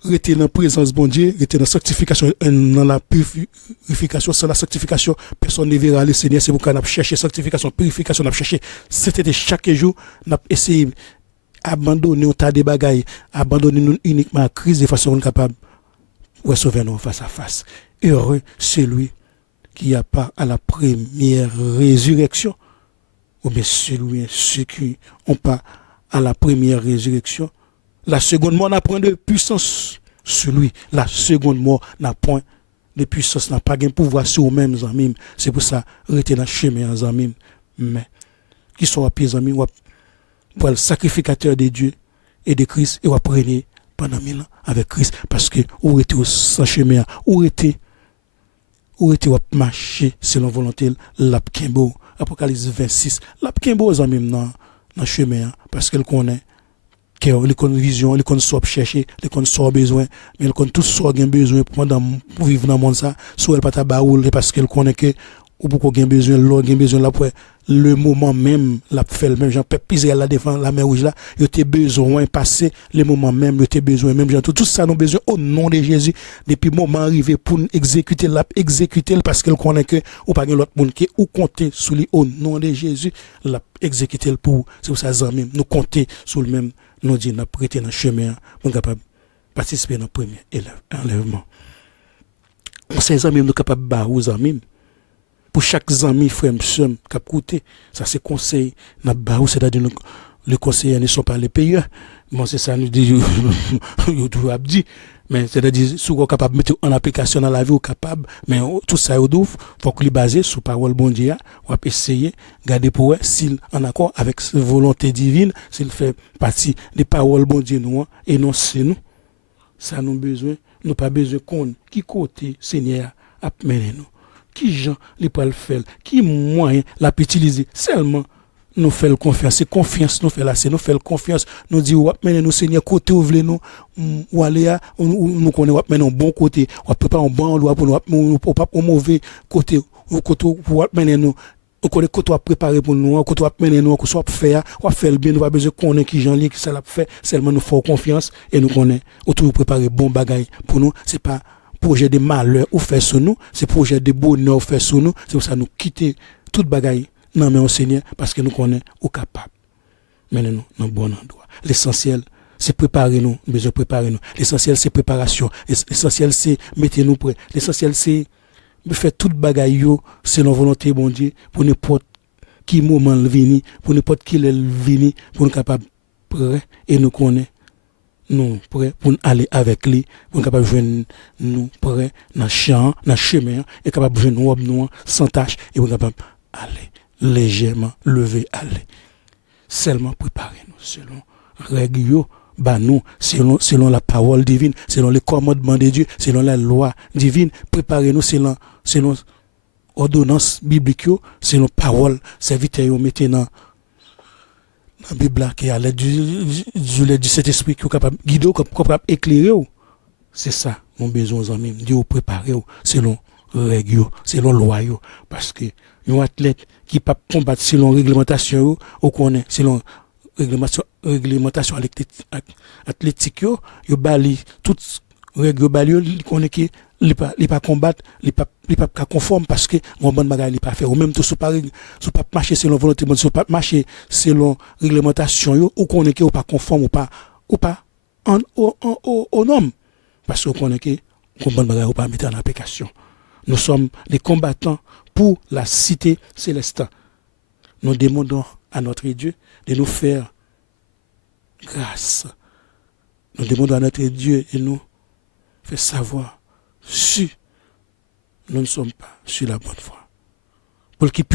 rester dans la présence de bon Dieu, rester dans la sanctification, dans la purification. Sans la sanctification, personne ne verra le Seigneur. C'est pourquoi nous avons cherché sanctification, purification, nous avons cherché. C'était chaque jour, nous avons essayé d'abandonner un tas de bagailles, abandonner nous uniquement à la crise de façon capable de recevoir nous face à face. Heureux celui qui n'a pas à la première résurrection, ou bien ceux qui n'ont pas à la première résurrection. La seconde mort n'a point de puissance sur lui. La seconde mort n'a point de puissance, n'a pas de pouvoir sur eux-mêmes. C'est pour ça, rester dans le chemin, mais qui sont à pied, amis, pour le sacrificateur de Dieu et de Christ, et on va prendre pendant 1000 ans avec Christ, parce que où était au sans chemin, où était marcher selon volonté, l'apkembo, Apocalypse 26, l'apkembo, amis, dans le chemin, parce qu'elle connaît. Il connaît vision, il connaît ce qu'il cherche, il connaît ce qu'il a besoin, mais il connaît tout ce qu'il a besoin pour vivre dans le monde. Soit elle pas ta baoule, parce qu'elle connaît que, ou pour qu'il a besoin, l'autre a besoin, là, pour le moment même, la fait le même, Jean Pep Israël la défense, la mer rouge là, il a besoin, passer le moment même, il a besoin, même, tout ça, nous avons besoin au nom de Jésus, depuis le moment arrivé pour exécuter, parce qu'elle connaît que, ou pas l'autre monde qui, ou compter sur lui au nom de Jésus, l'a exécuter pour, c'est pour ça, nous compter sur le même. Nous disons, nous prêter dans le chemin pour capable participer dans le premier enlèvement. Ces amis, nous sommes capables de aux amis. Pour chaque ami, frère, monsieur, qui a coûté, ça c'est conseil. C'est-à-dire les conseillers ne sont pas les payeurs. Bon, c'est ça, nous disons, mais c'est-à-dire, si vous êtes capable de mettre en application dans la vie, vous êtes capable, mais tout ça, il faut que vous basez sur la parole bon Dieu, vous essayer de garder pour eux, s'il en accord avec sa volonté divine, s'il fait partie des paroles bon Dieu, nous, et non c'est nous. Ça, nous besoin, nous pas besoin qu'on, qui côté Seigneur a mené nous, qui gens les pas le faire, qui moyen l'a utiliser, seulement. Nous faisons confiance, c'est confiance, nous faisons là, c'est nous faisons confiance, nous disons, mais nous Seigneur, côté où voulez nous, ou aller, nous connaissons, mais un bon côté, on peut pas un bon endroit pour nous, pas un mauvais côté, ou côté où mener nous, on connaît côté à préparer pour nous, côté à mener nous, qu'on soit faire, on va faire le bien, nous va besoin qu'on ait qui j'en lis, qui ça l'a fait, seulement nous faisons confiance, et nous connaissons, autour préparer bon bagage pour nous, c'est pas projet de malheur ou faire sur nous, c'est projet de bonheur ou faire sur nous, c'est pour ça nous quitter toute bagaille. Non, mais au Seigneur, parce que nous connaissons ou capable. Menez-nous dans le bon endroit. L'essentiel, c'est préparer nous, besoin de préparer nous. L'essentiel, c'est préparation. L'essentiel, c'est mettez-nous prêts. L'essentiel, c'est faire toute bagaille selon volonté, bon Dieu, pour n'importe qui moment le venir, pour n'importe qui le venir, pour nous capables prêts et nous connaissons. Nous prêts pour aller avec lui, pour nous capables de joindre nous prêts dans le champ, dans le chemin, et capables de joindre nous sans tâche, et pour nous capables d'aller. Légèrement levé aller. Seulement préparez-nous selon règles, nous, selon la parole divine, selon les commandements de Dieu, selon la loi divine. Préparez-nous selon ordonnance biblique, selon parole serviteur mettez dans la Bible qui est à l'aide du Saint-Esprit qui est capable de guider, capable d'éclairer. C'est ça, mon besoin aux amis. Dieu préparez selon règles, selon loi, parce que un athlète qui pas combattre selon réglementation ou connaît selon réglementation athlétique yo bali toute règle bali il connaît que il pas combattre il pas conforme parce que mon bonne bagaille il pas faire ou même tout sous pas marcher selon volonté bon sous pas marcher selon réglementation yo ou connaît que ou pas conforme ou pas au nom parce que connaît que bonne bagaille ou pas mettre en application. Nous sommes des combattants pour la cité céleste. Nous demandons à notre Dieu de nous faire grâce. Nous demandons à notre Dieu de nous faire savoir si nous ne sommes pas sur la bonne voie. Pour qu'il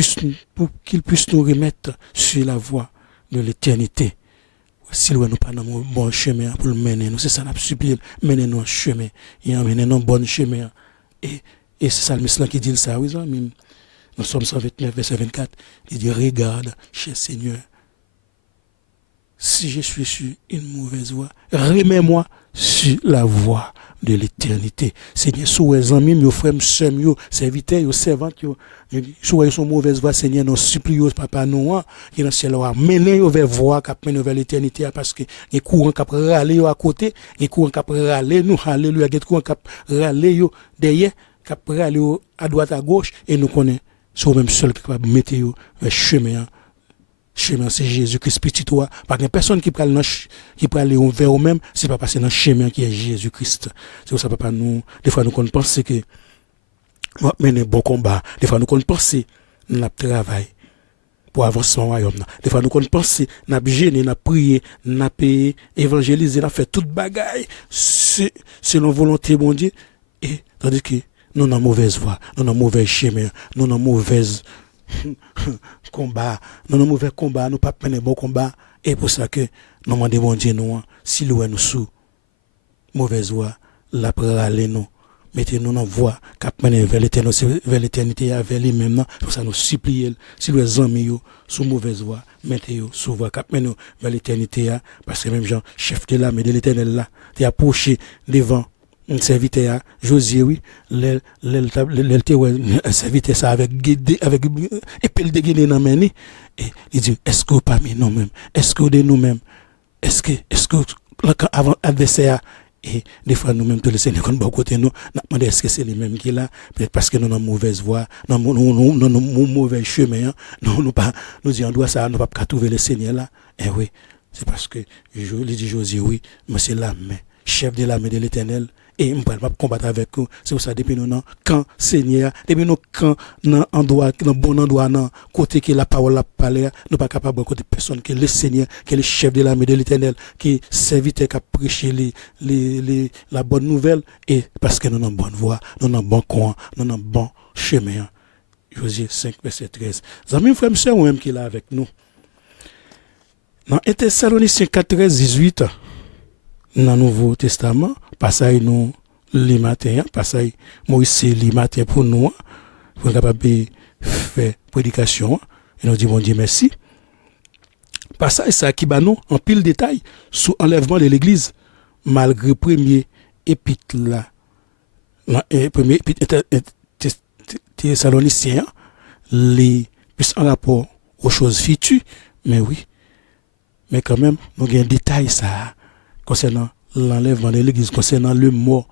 puisse nous remettre sur la voie de l'éternité. Si nous n'avons pas dans le bon chemin pour le mener, nous c'est ça notre supplié, mener nos chemin et emmener nos bon chemin. Et c'est ça le message qui dit ça, oui, nous sommes 129, verset 24. Il dit, regarde, cher Seigneur, si je suis sur une mauvaise voie, remets-moi sur la voie de l'éternité. Seigneur, sous les amis, mes frères, mes soeurs, mes serviteurs, mes servantes, sous son mauvaise voie, Seigneur, nous supplions, Papa, nous, qui dans le ciel, mener vers voie, qui mène vers l'éternité, parce que les courants qui râler à côté, les courants qui râler, nous, alléluia, les courants qui râler derrière, qui râler à droite, à gauche, et nous connaissons, c'est même seul qui va mettre vers chemin. Chemin, c'est Jésus-Christ petit toi. Pas qu'il y a personne qui peut aller vers eux-mêmes, c'est pas passer dans le chemin qui est Jésus-Christ. C'est pour ça, papa, nous, des fois, nous pensons que, on mener un bon combat. Des fois, nous pensons, nous travail pour avancer dans le royaume. Des fois, nous pensons, nous gêné, nous prié, nous évangélisé, nous fait toute bagaille, selon volonté, bon Dieu. Et, tandis que, nous avons mauvaise voie, nous avons mauvais chemin, nous avons mauvaise combat, nous avons mauvais combat, nous pas mener bon combat, et pour ça que nous demandons bon Dieu nous, si nous sommes mauvaise voie, la aller nous, mettez-nous dans voie, cap mener vers l'éternité, vers lui-même, pour ça nous supplier, si nous amis sous mauvaise voie, mettez-nous sous voie, cap mener vers l'éternité, parce que même Jean, chef de l'âme et de l'éternel là, t'es approché devant un serviteur, Josué, oui, serviteur ça avec épée de guinée dans main, et il dit, est-ce que parmi nous-mêmes, est-ce que de nous-mêmes, est-ce que, avant adversaire, et des fois nous-mêmes, tous les Seigneurs, quand nous côté nous, nous est-ce que c'est les mêmes qui là, peut-être parce que nous avons mauvaise voie, nous avons mauvais chemin, nous disons, on doit ça, nous ne pouvons pas trouver le Seigneur là, et oui, c'est parce que, il dit Josué, oui, mais c'est l'âme, chef de l'âme de l'éternel, et on ne peut pas combattre avec eux. C'est pour ça, depuis nous, quand Seigneur, depuis nous, quand dans bon endroit, dans côté que la parole a parlé, nous ne sommes pas capables de côté personne, que le Seigneur, que le chef de l'armée de l'éternel, qui serviteur, qui a prêché la bonne nouvelle, et parce que nous avons bonne voie, nous avons bon coin, nous avons bon chemin. Josué 5, verset 13. Amis, frères, sœurs, ou même qui est là avec nous. Dans 1 Thessaloniciens 4, 13, 18, dans le Nouveau Testament, passage nous les matins, passage Moïse les matins pour nous, pour capable faire prédication, et nous disons bon Dieu merci. Passage ça qui va nous en pile détail sur enlèvement de l'église, malgré premier épître là, premier épître Thessaloniciens, les plus en rapport aux choses futures, mais oui, mais quand même, nous avons un détail ça concernant l'enlèvement de l'église, concernant le mort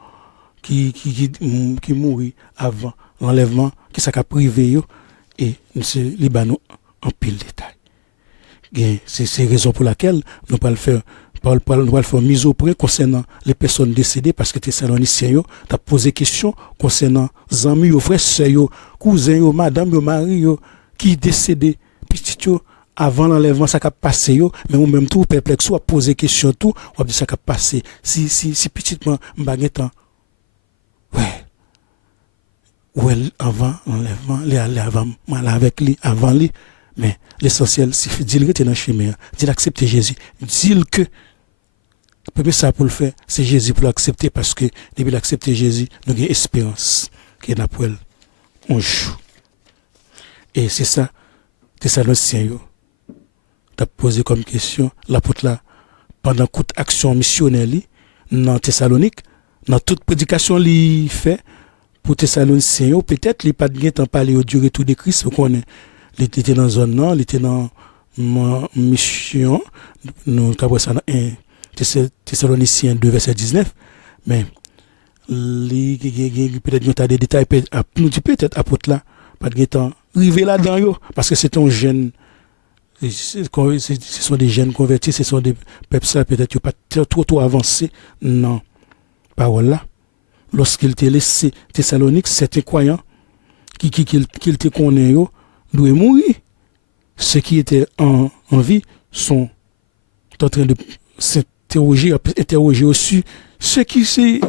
qui mourit avant l'enlèvement, qui s'est privé, et M. Libanon en pile détail. C'est la raison pour laquelle nous allons faire mise au point concernant les personnes décédées, parce que Thessaloniciens ont posé question concernant les amis, les frères, sœurs, cousins, madame, mari, qui décédés, petit avant l'enlèvement, ça a passé, mais ou même tout perplexe, ou à poser question tout, ou à dire ça a passé. Si petitement, m'baguetant, ouais, avant l'enlèvement, les aller avant, mal avec lui, avant lui, mais l'essentiel, c'est dire que tu es dans le chemin, dire accepter Jésus, dire que, le premier ça pour le faire, c'est Jésus pour l'accepter, parce que, depuis l'accepter Jésus, nous avons espérance, qui est dans on joue. Et c'est ça, Thessaloniciens, t'as posé comme question l'apôtre là pendant toute action missionnaire dans Thessalonique, dans toute prédication li fait pour Thessaloniciens, peut-être il pas de temps parler au du retour de Christ, vous connaissez, il était dans zone non, il était dans mission, nous avons ça dans Thessaloniciens 2 verset 19, mais peut-être nous a des détails, nous dit peut-être apôtre là pas de temps arriver là-dedans parce que c'est un jeune. Ce sont des jeunes convertis, ce sont des peuples peut-être pas trop avancés dans parole là. Lorsqu'il t'a laissé Thessalonique, c'était croyant qu'il te connaît, doit mourir. Ceux qui étaient en vie sont en train de s'interroger aussi. Ceux qui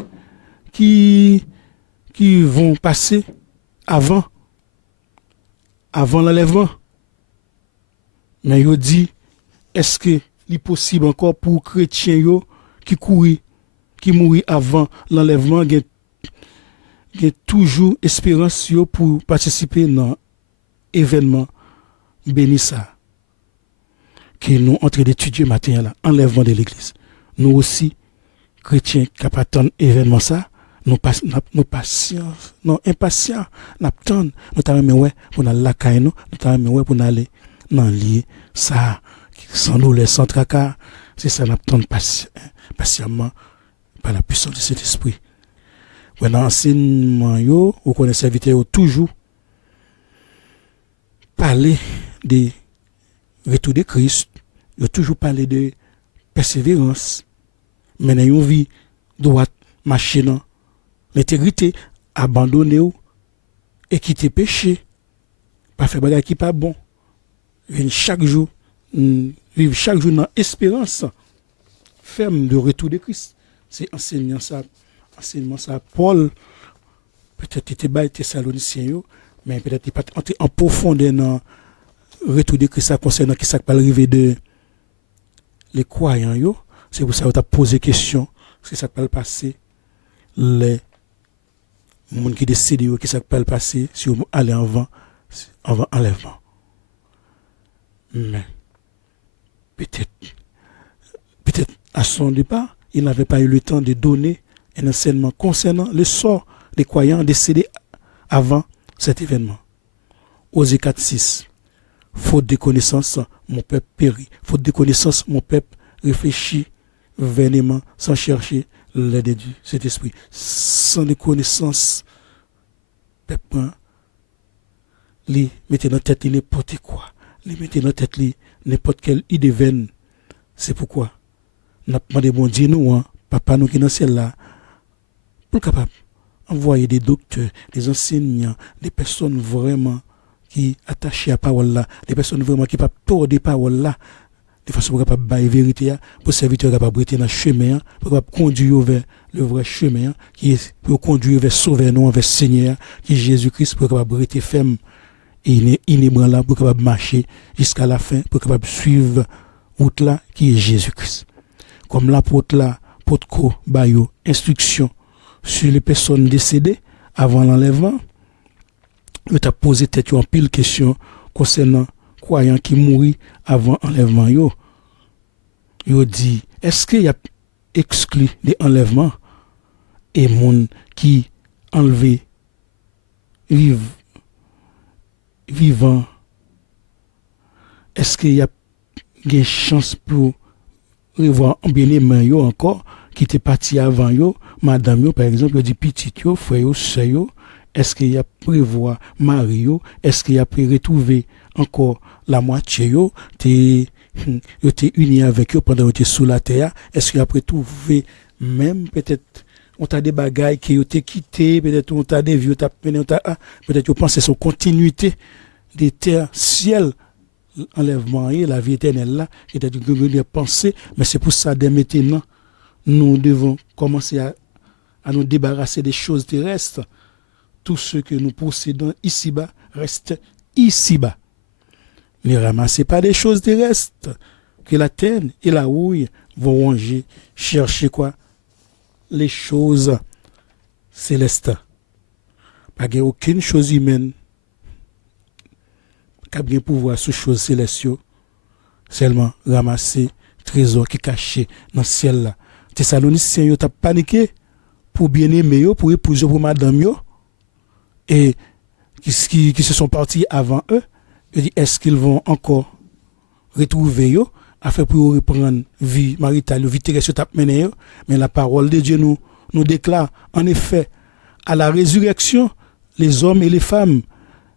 vont passer avant l'enlèvement. Mais il dit, est-ce que c'est possible encore pour chrétiens qui mourent avant l'enlèvement, il y a toujours espérance pour participer dans l'événement béni ça. que nous en train d'étudier matin là, enlèvement de l'église. Nous aussi, chrétiens, qui attendent événement ça, nous patience, non impatients, nous attendons, nous t'avons ouais pour aller la caille nous t'avons ouais pour aller dans lié ça, sans nous les sans tracas, c'est ça nous attendons patiemment par la puissance de cet esprit. Ouais, dans l'enseignement yo, vous connaissez serviteur toujours parler de retour de Christ, il a toujours parlé de persévérance, mais dans une vie droite, marcher dans l'intégrité, abandonner et quitter péché, pas faire bagage qui pas bon, vivre chaque jour dans espérance ferme de retour de Christ. C'est enseignement ça, Paul, peut-être était bas Thessaloniciens, mais peut-être il pas entrer en profondeur dans retour de Christ concernant qui ça peut arriver de les croyants yo. C'est pour ça que tu as posé question, ce que ça peut passer les gens qui décident qui ça peut passer si on aller avant enlèvement. Mais peut-être à son départ, il n'avait pas eu le temps de donner un enseignement concernant le sort des croyants décédés avant cet événement. Osée 4:6. Faute de connaissance, mon peuple périt. Faute de connaissance, mon peuple réfléchit vainement sans chercher l'aide de Dieu, cet esprit. Sans de connaissance, peuple, lui mettez dans la tête n'importe quoi. Lui mettez dans la tête n'importe quelle idée vaine. C'est pourquoi nous avons demandé bon Dieu nous, papa nous qui est dans le ciel là, pour capable envoyer des docteurs, des enseignants, des personnes vraiment qui attachées à la parole là, des personnes vraiment qui ne peuvent pas tordre des paroles là, de façon pour capable bailler vérité pour serviteur capable rester dans le chemin, pour capable conduire vers le vrai chemin qui est pour conduire vers sauver nous vers Seigneur qui est Jésus-Christ pour capable rester ferme et inébranlable pour capable marcher jusqu'à la fin pour capable suivre route là qui est Jésus-Christ. Comme l'apôtre là, potko bayo instruction sur les personnes décédées avant l'enlèvement, je t'ai posé tête en pile question concernant croyants qui mourent avant l'enlèvement. Yo dit, est-ce qu'il y a exclu des enlèvements et moun qui enlevé vivant, est-ce qu'il y a une chance pour revoir un bien-aimé yo encore qui était parti avant yo, madame yo par exemple, dit petit yo, frère yo, sœur yo, est-ce qu'il y a prévoir mari yo, est-ce qu'il y a pu retrouver encore la moitié yo, t'es uni avec eux pendant que tu es sous la terre, est-ce qu'il y a pu trouver même peut-être on t'a des bagailles qui ont été quittés, peut-être on t'a des vieux, peut-être on pense son continuité des terres ciel enlèvement et la vie éternelle là qui était une pensée, mais c'est pour ça dès maintenant nous devons commencer à nous débarrasser des choses terrestres. Tout ce que nous possédons ici-bas reste ici-bas. Ne ramassez pas des choses terrestres que la terre et la houille vont ranger. Cherchez quoi? Les choses célestes. Pas aucune chose humaine qui a bien pouvoir sur choses célestes. Seulement ramasser trésor qui est caché dans le ciel là. Thessaloniciens yo t'a paniqué pour bien aimer yo, pour épouser pour madame yo. Et qui se sont partis avant eux, je dis est-ce qu'ils vont encore retrouver eux afin pour reprendre vie maritale, vie terrestre t'a mené eux, mais la parole de Dieu nous déclare en effet à la résurrection, les hommes et les femmes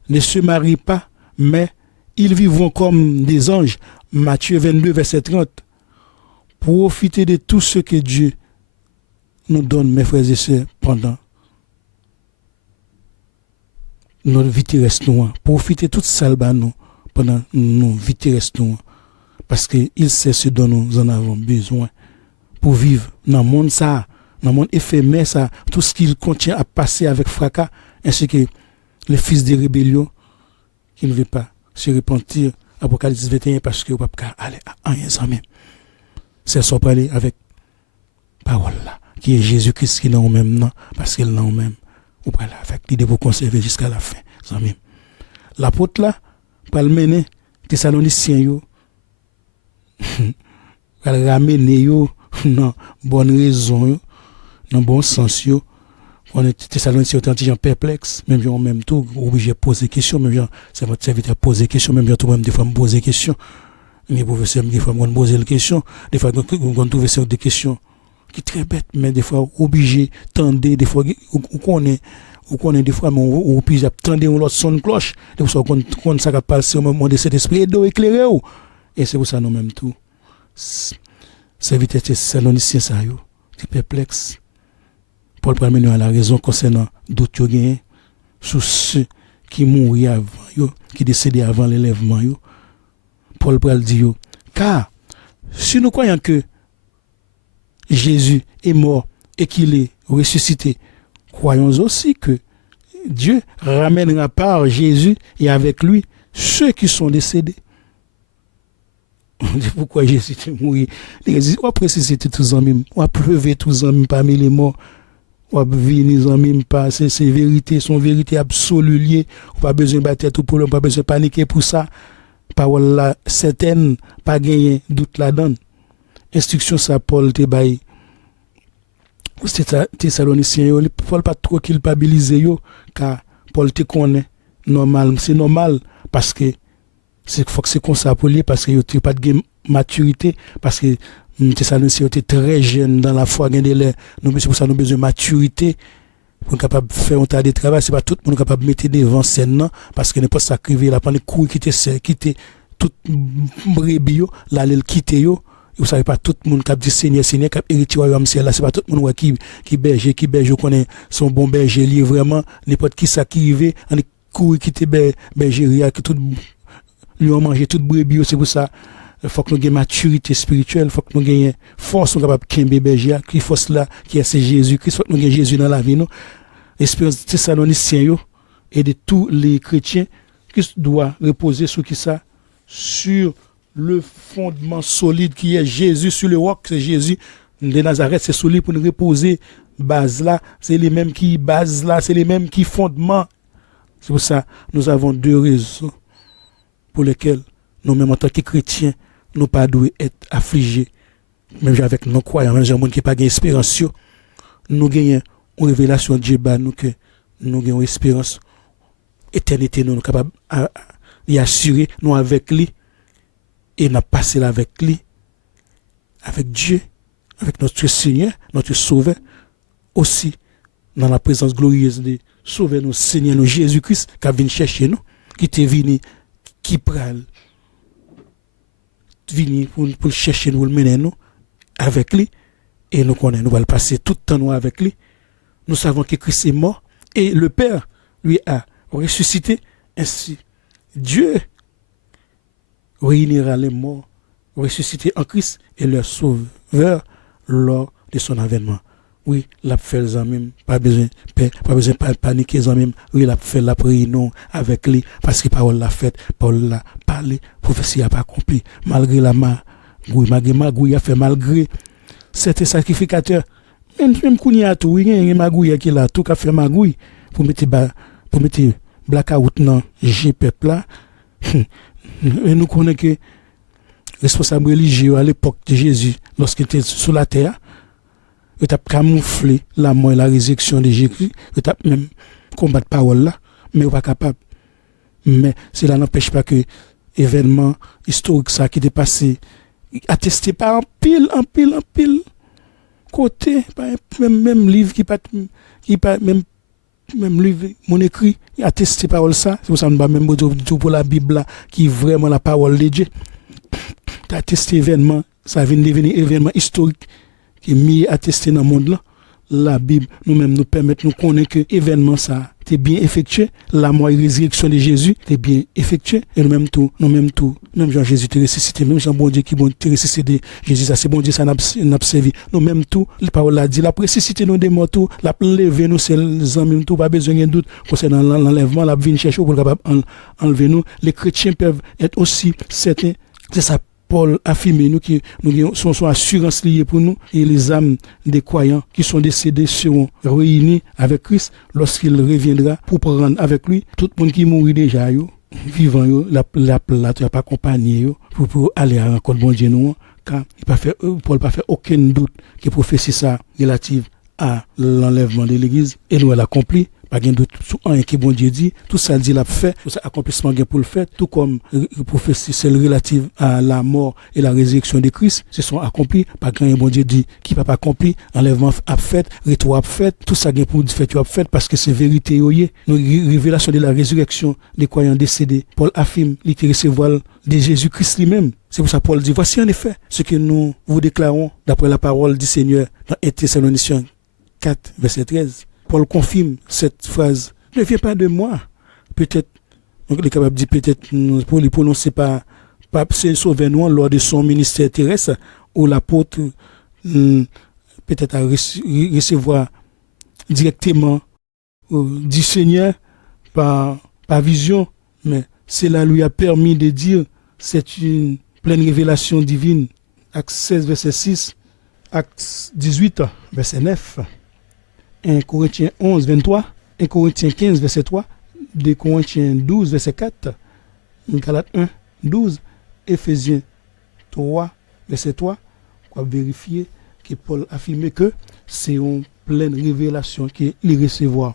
ne se marient pas, mais ils vivront comme des anges. Matthieu 22 verset 30. Profitez de tout ce que Dieu nous donne, mes frères et sœurs, pendant notre vie terrestre. Profitez de tout ça nous pendant nos vies terrestres. Parce qu'il sait ce dont nous en avons besoin pour vivre dans le monde ça, dans le monde éphémère ça, tout ce qu'il contient à passer avec fracas, ainsi que les fils de rébellion qui ne veulent pas se repentir. Apocalypse 21 parce que vous ne pouvez pas aller à rien sans même. C'est ça pour aller avec parole là, qui est Jésus-Christ qui est dans le même nom, parce qu'il est dans le même. Vous pouvez aller avec l'idée pour conserver jusqu'à la fin. Sans même. L'apôtre là, pour le mener, Thessaloniciens, va ramener yo non bonne raison yo, dans bon sens yo. On est Thessaloniciens autant gens perplexe, même en même tout obligé de poser question, même gens c'est votre serviteur poser question, même gens tout même des fois me poser question. Mais professeur des fois me poser la question, des fois on trouve c'est des questions qui très bêtes, mais des fois obligé tendre, des fois on connaît des fois mais on puis attendre l'autre son cloche, des fois on ça va passer au moment de cet esprit d'eau éclairé et c'est pour ça nous même tout serviteur Thessaloniciens ça yo, qui perplexe. Paul prend à la raison concernant d'autres gains sur ceux qui mourent avant yo, qui décédent avant l'élèvement yo. Paul pral dit yo, car si nous croyons que Jésus est mort et qu'il est ressuscité, croyons aussi que Dieu ramènera par Jésus et avec lui ceux qui sont décédés. On dit pourquoi Jésus est mort. On va préciser tous en même, on va pleuver tous en même parmi les morts. On va venir en même pas, c'est vérité, son vérité absolue liée. On pas besoin de battre tout pour l'homme, pas besoin de paniquer pour ça. Parole là certaine, pas gagner doute là-dedans. Instruction ça Paul te bail. Thessaloniciens yo, Paul pas trop culpabiliser yo car Paul te connaît normal, c'est normal parce que c'est faut que c'est comme ça pour lui parce que yo t'es pas de maturité parce que Thessaloniciens était très jeune dans la foi, nous c'est pour ça nous besoin de maturité pour capable de faire un tas de travail, c'est pas tout le monde capable de mettre devant scène parce que n'est pas sacrifié la prendre courir quitter tout brebis là le quitter yo, vous savez pas tout le monde qui dit Seigneur qui héritier royaume ciel là, c'est pas tout le monde qui berger connaît son bon berger lié vraiment n'importe qui ça qui arrive on courir quitter bergerie qui tout lui ont mangé tout brebis, c'est pour ça il faut que nous ayons maturité spirituelle, il faut que nous ayons force capable de berger, qui force là qui est Jésus-Christ, il faut que nous ayons Jésus dans la vie nous. L'espérance Thessaloniciens et de tous les chrétiens qui doit reposer sur qui ça, sur le fondement solide qui est Jésus sur le roc, c'est Jésus de Nazareth, c'est solide pour nous reposer base là, c'est les mêmes qui base là, c'est les mêmes qui fondement. C'est pour ça nous avons deux raisons pour lesquelles nous même en tant que chrétiens nous pas doit être affligés même avec nos croyants même gens qui pas gain espérance nous gagnons une révélation de Dieu nous que nous gagnons espérance éternité nous capable y assurer nous avec lui et n'a passé là avec lui avec Dieu avec notre Seigneur notre Sauveur aussi dans la présence glorieuse de Sauveur nous Seigneur nous Jésus-Christ qui vient chercher nous qui est venu qui pral venir pour chercher nous, le mener nous avec lui et nous connaissons, nous allons passer tout le temps nous avec lui. Nous savons que Christ est mort et le Père lui a ressuscité. Ainsi, Dieu réunira les morts ressuscités en Christ et leur sauveur lors de son avènement. Oui, l'a fait les amis, pas besoin de paniquer les amis. Oui, l'a fait la réunion avec lui parce que Paul l'a fait, Paul l'a parlé, prophétie n'a pas accompli. Malgré la magouille a fait malgré certains sacrificateurs. Même qu'on y a tout, il y a magouille qui l'a tout qu'a fait magouille pour mettre blackout dans G peuple là. Et nous connaissons que responsable religieux à l'époque de Jésus lorsqu'il était sur la terre il a camouflé la mort et la résurrection de Jésus, il a même combattu parole là, mais il n'est pas capable. Mais cela n'empêche pas que l'événement historique ça qui est passé, attesté par un pile côté, même livre qui pas même livre mon écrit, attesté parole ça, c'est pour ça que nous même tout pour la Bible là, qui est vraiment la parole de Dieu. Attesté événement, ça vient devenir événement historique qui est mis attesté dans le monde là, la Bible nous-mêmes nous permet de nous connaître que l'événement ça était bien effectué, la mort et résurrection de Jésus était bien effectué et nous-mêmes tout, même Jean Jésus était ressuscité, même Jean bon Dieu qui bon ressuscité Jésus ça c'est bon Dieu ça n'a servi, nous-mêmes tout, la parole a dit la ressuscité nous des morts tout, la lever nous c'est les amis tout pas besoin de doute concernant l'enlèvement, la venir chercher pour capable enlever nous, les chrétiens peuvent être aussi certains, c'est ça Paul affirme nous que nous sont assurance liée pour nous et les âmes des croyants qui sont décédés seront réunis avec Christ lorsqu'il reviendra pour prendre avec lui tout le monde qui mourit déjà vivant yo la plate pas accompagner yo pour aller à rencontre bon Dieu nous car il pas fait Paul pas fait aucun doute que prophétie ça relative à l'enlèvement de l'église et nous elle accompli pas de doute sur un qui bon Dieu dit tout ça dit l'a fait tout ça accomplissement gain pour le faire tout comme prophétie celle relative à la mort et la résurrection de Christ se sont accomplis pas grand bon Dieu dit qui pas accompli enlèvement a fait retour a fait tout ça gain pour fait a fait parce que c'est vérité yoyé nous révélation de la résurrection des croyants décédés Paul affirme il qui recevoir de Jésus-Christ lui-même. C'est pour ça Paul dit voici en effet ce que nous vous déclarons d'après la parole du Seigneur dans 1 Thessaloniciens 4 verset 13. Paul confirme cette phrase. Ne viens pas de moi. Peut-être, donc il est capable de dire peut-être pour les prononcer pas c'est sauver-nous lors de son ministère terrestre où l'apôtre peut-être à recevoir directement du Seigneur par vision, mais cela lui a permis de dire c'est une pleine révélation divine. Acte 16 verset 6, Acte 18 verset 9. 1 Corinthiens 11, 23, 1 Corinthiens 15, verset 3, 2 Corinthiens 12, verset 4, Galates 1, 12, Éphésiens 3, verset 3, pour vérifier que Paul affirmait que c'est une pleine révélation qu'il recevoir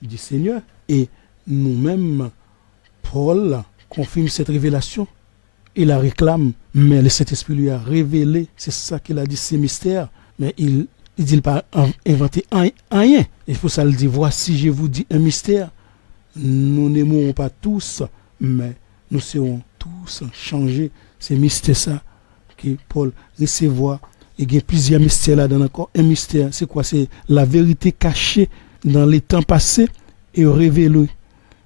du Seigneur. Et nous-mêmes, Paul confirme cette révélation. Il la réclame, mais le Saint-Esprit lui a révélé, c'est ça qu'il a dit, ces mystères, mais il dit pas inventer rien. Et pour ça, il dit, voici, je vous dis un mystère. Nous n'aimerons pas tous, mais nous serons tous changés. C'est mystère ça que Paul recevoir. Et il y a plusieurs mystères là, dans encore un mystère. C'est quoi? C'est la vérité cachée dans les temps passés et révélée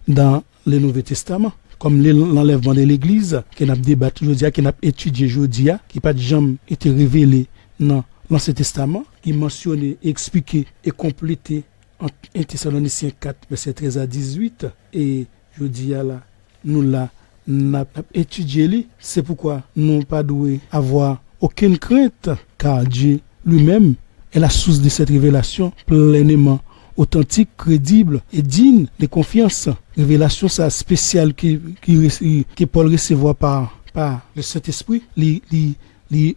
dans le Nouveau Testament. Comme l'enlèvement de l'Église, qu'on a débattu aujourd'hui, qu'on a étudié aujourd'hui, qui n'a pas jamais été révélé dans l'Ancien Testament, qui mentionné, expliqué et complété en 1 Thessaloniciens 4, verset 13 à 18. Et je dis là, nous l'avons étudié. C'est pourquoi nous n'avons pas dû avoir aucune crainte, car Dieu lui-même est la source de cette révélation pleinement authentique, crédible et digne de confiance. Révélation ça spéciale que Paul recevait par le Saint-Esprit. Il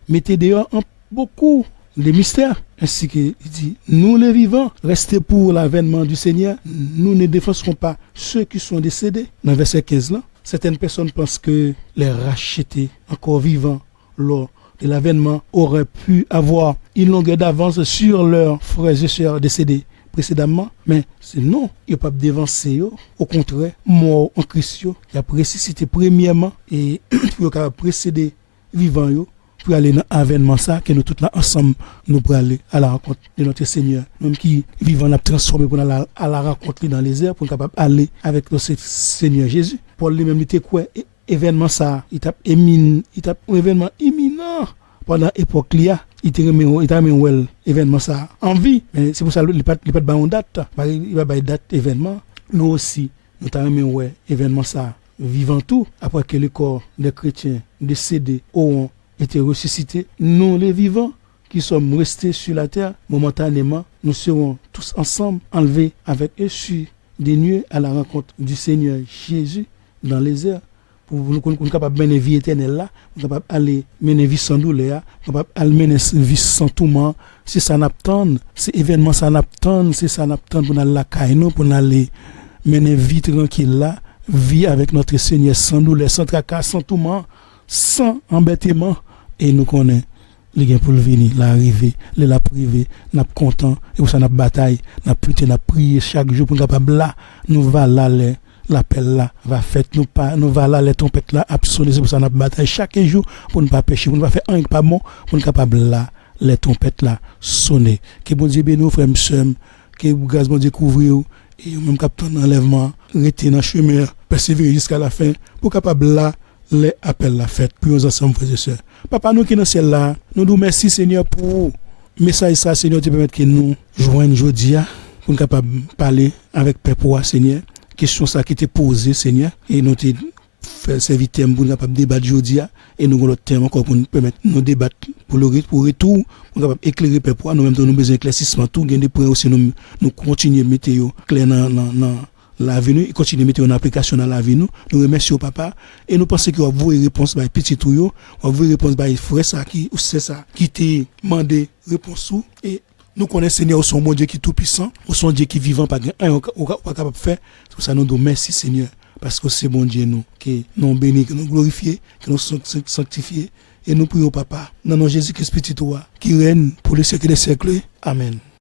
mettait dehors beaucoup de mystères. Ainsi qu'il dit, nous les vivants, restez pour l'avènement du Seigneur. Nous ne défoncerons pas ceux qui sont décédés. Dans verset 15 là, certaines personnes pensent que les rachetés encore vivants lors de l'avènement auraient pu avoir une longueur d'avance sur leurs frères et sœurs décédés précédemment, mais c'est non, il n'y a pas de dévancer, au contraire, mort en Christ, il a ressuscité premièrement et il a précédé vivant, pour aller dans l'avènement ça, que nous tous là ensemble, nous pour aller à la rencontre de notre Seigneur. Nous qui vivons, on a transformé pour aller à la rencontre dans les airs, pour être capable d'aller avec notre Seigneur Jésus. Paul lui-même, il était quoi? Événement ça, il t'a un événement imminent pendant l'époque là. Il t'a mis événement ça en vie, mais c'est pour ça qu'il n'y a pas de date, il va pas date événement. Nous aussi, nous t'avons mis événement ça vivant tout après que le corps des chrétiens décédés auront été ressuscités. Nous les vivants qui sommes restés sur la terre momentanément, nous serons tous ensemble enlevés avec eux sur des nuées à la rencontre du Seigneur Jésus dans les airs. Pour nous capables de mener vie éternelle là, nous capables d'aller mener vie sans douleur, capables d'aller mener vie sans tourment. C'est ça n'attend, c'est événement ça n'attend, c'est ça n'attend pour aller la caille pour aller mener vie tranquille là, vie avec notre Seigneur sans douleur, sans tracas, sans tourment, sans embêtement. Et nous connaissons les gains pour le venir, l'arrivée, la privé, nous sommes contents, et pour ça nous bataille, nous prions chaque jour pour nous capables là, nous va là l'appel là va faire nous va là les trompettes là sonner. C'est pour ça nous bataille chaque jour pour ne pas pécher, pour ne pas faire un pas bon, pour nous capable là les trompettes là sonner. Que bon Dieu bénisse frères et sœurs, que grâce bon Dieu couvre et même capitaine enlèvement rester dans chemin persévérer jusqu'à la fin pour capable là les appels la fête pour nous ensemble frères et sœurs. Papa nous qui dans ciel là, nous nous merci Seigneur pour message ça Seigneur te permettre que nous joindre aujourd'hui pour nous capable parler avec peuple Seigneur. Question ça qui était posée Seigneur et nous te faire serviteur pour nous capable débattre aujourd'hui et nous l'autre thème encore pour nous permettre nous débattre pour le retour pour capable éclairer peuple nous même nous besoin éclaircissement tout gain des points aussi nous continuer mettre clair dans la vie nous, il continue de mettre en application dans la vie nous. Nous remercions papa et nous pensons qu'il va vous réponse par petit tout va vous réponse par frère ça qui ou c'est ça qui t'a demandé réponse et nous connaissons Seigneur son bon Dieu qui est tout puissant, son Dieu qui vivant pas rien pas capable de faire. C'est pour ça nous disons merci Seigneur parce que c'est bon Dieu nous qui nous bénit, qui nous glorifie, qui nous sanctifie et nous prions papa dans nom Jésus-Christ petit toi qui règne pour les siècles des siècles. Amen.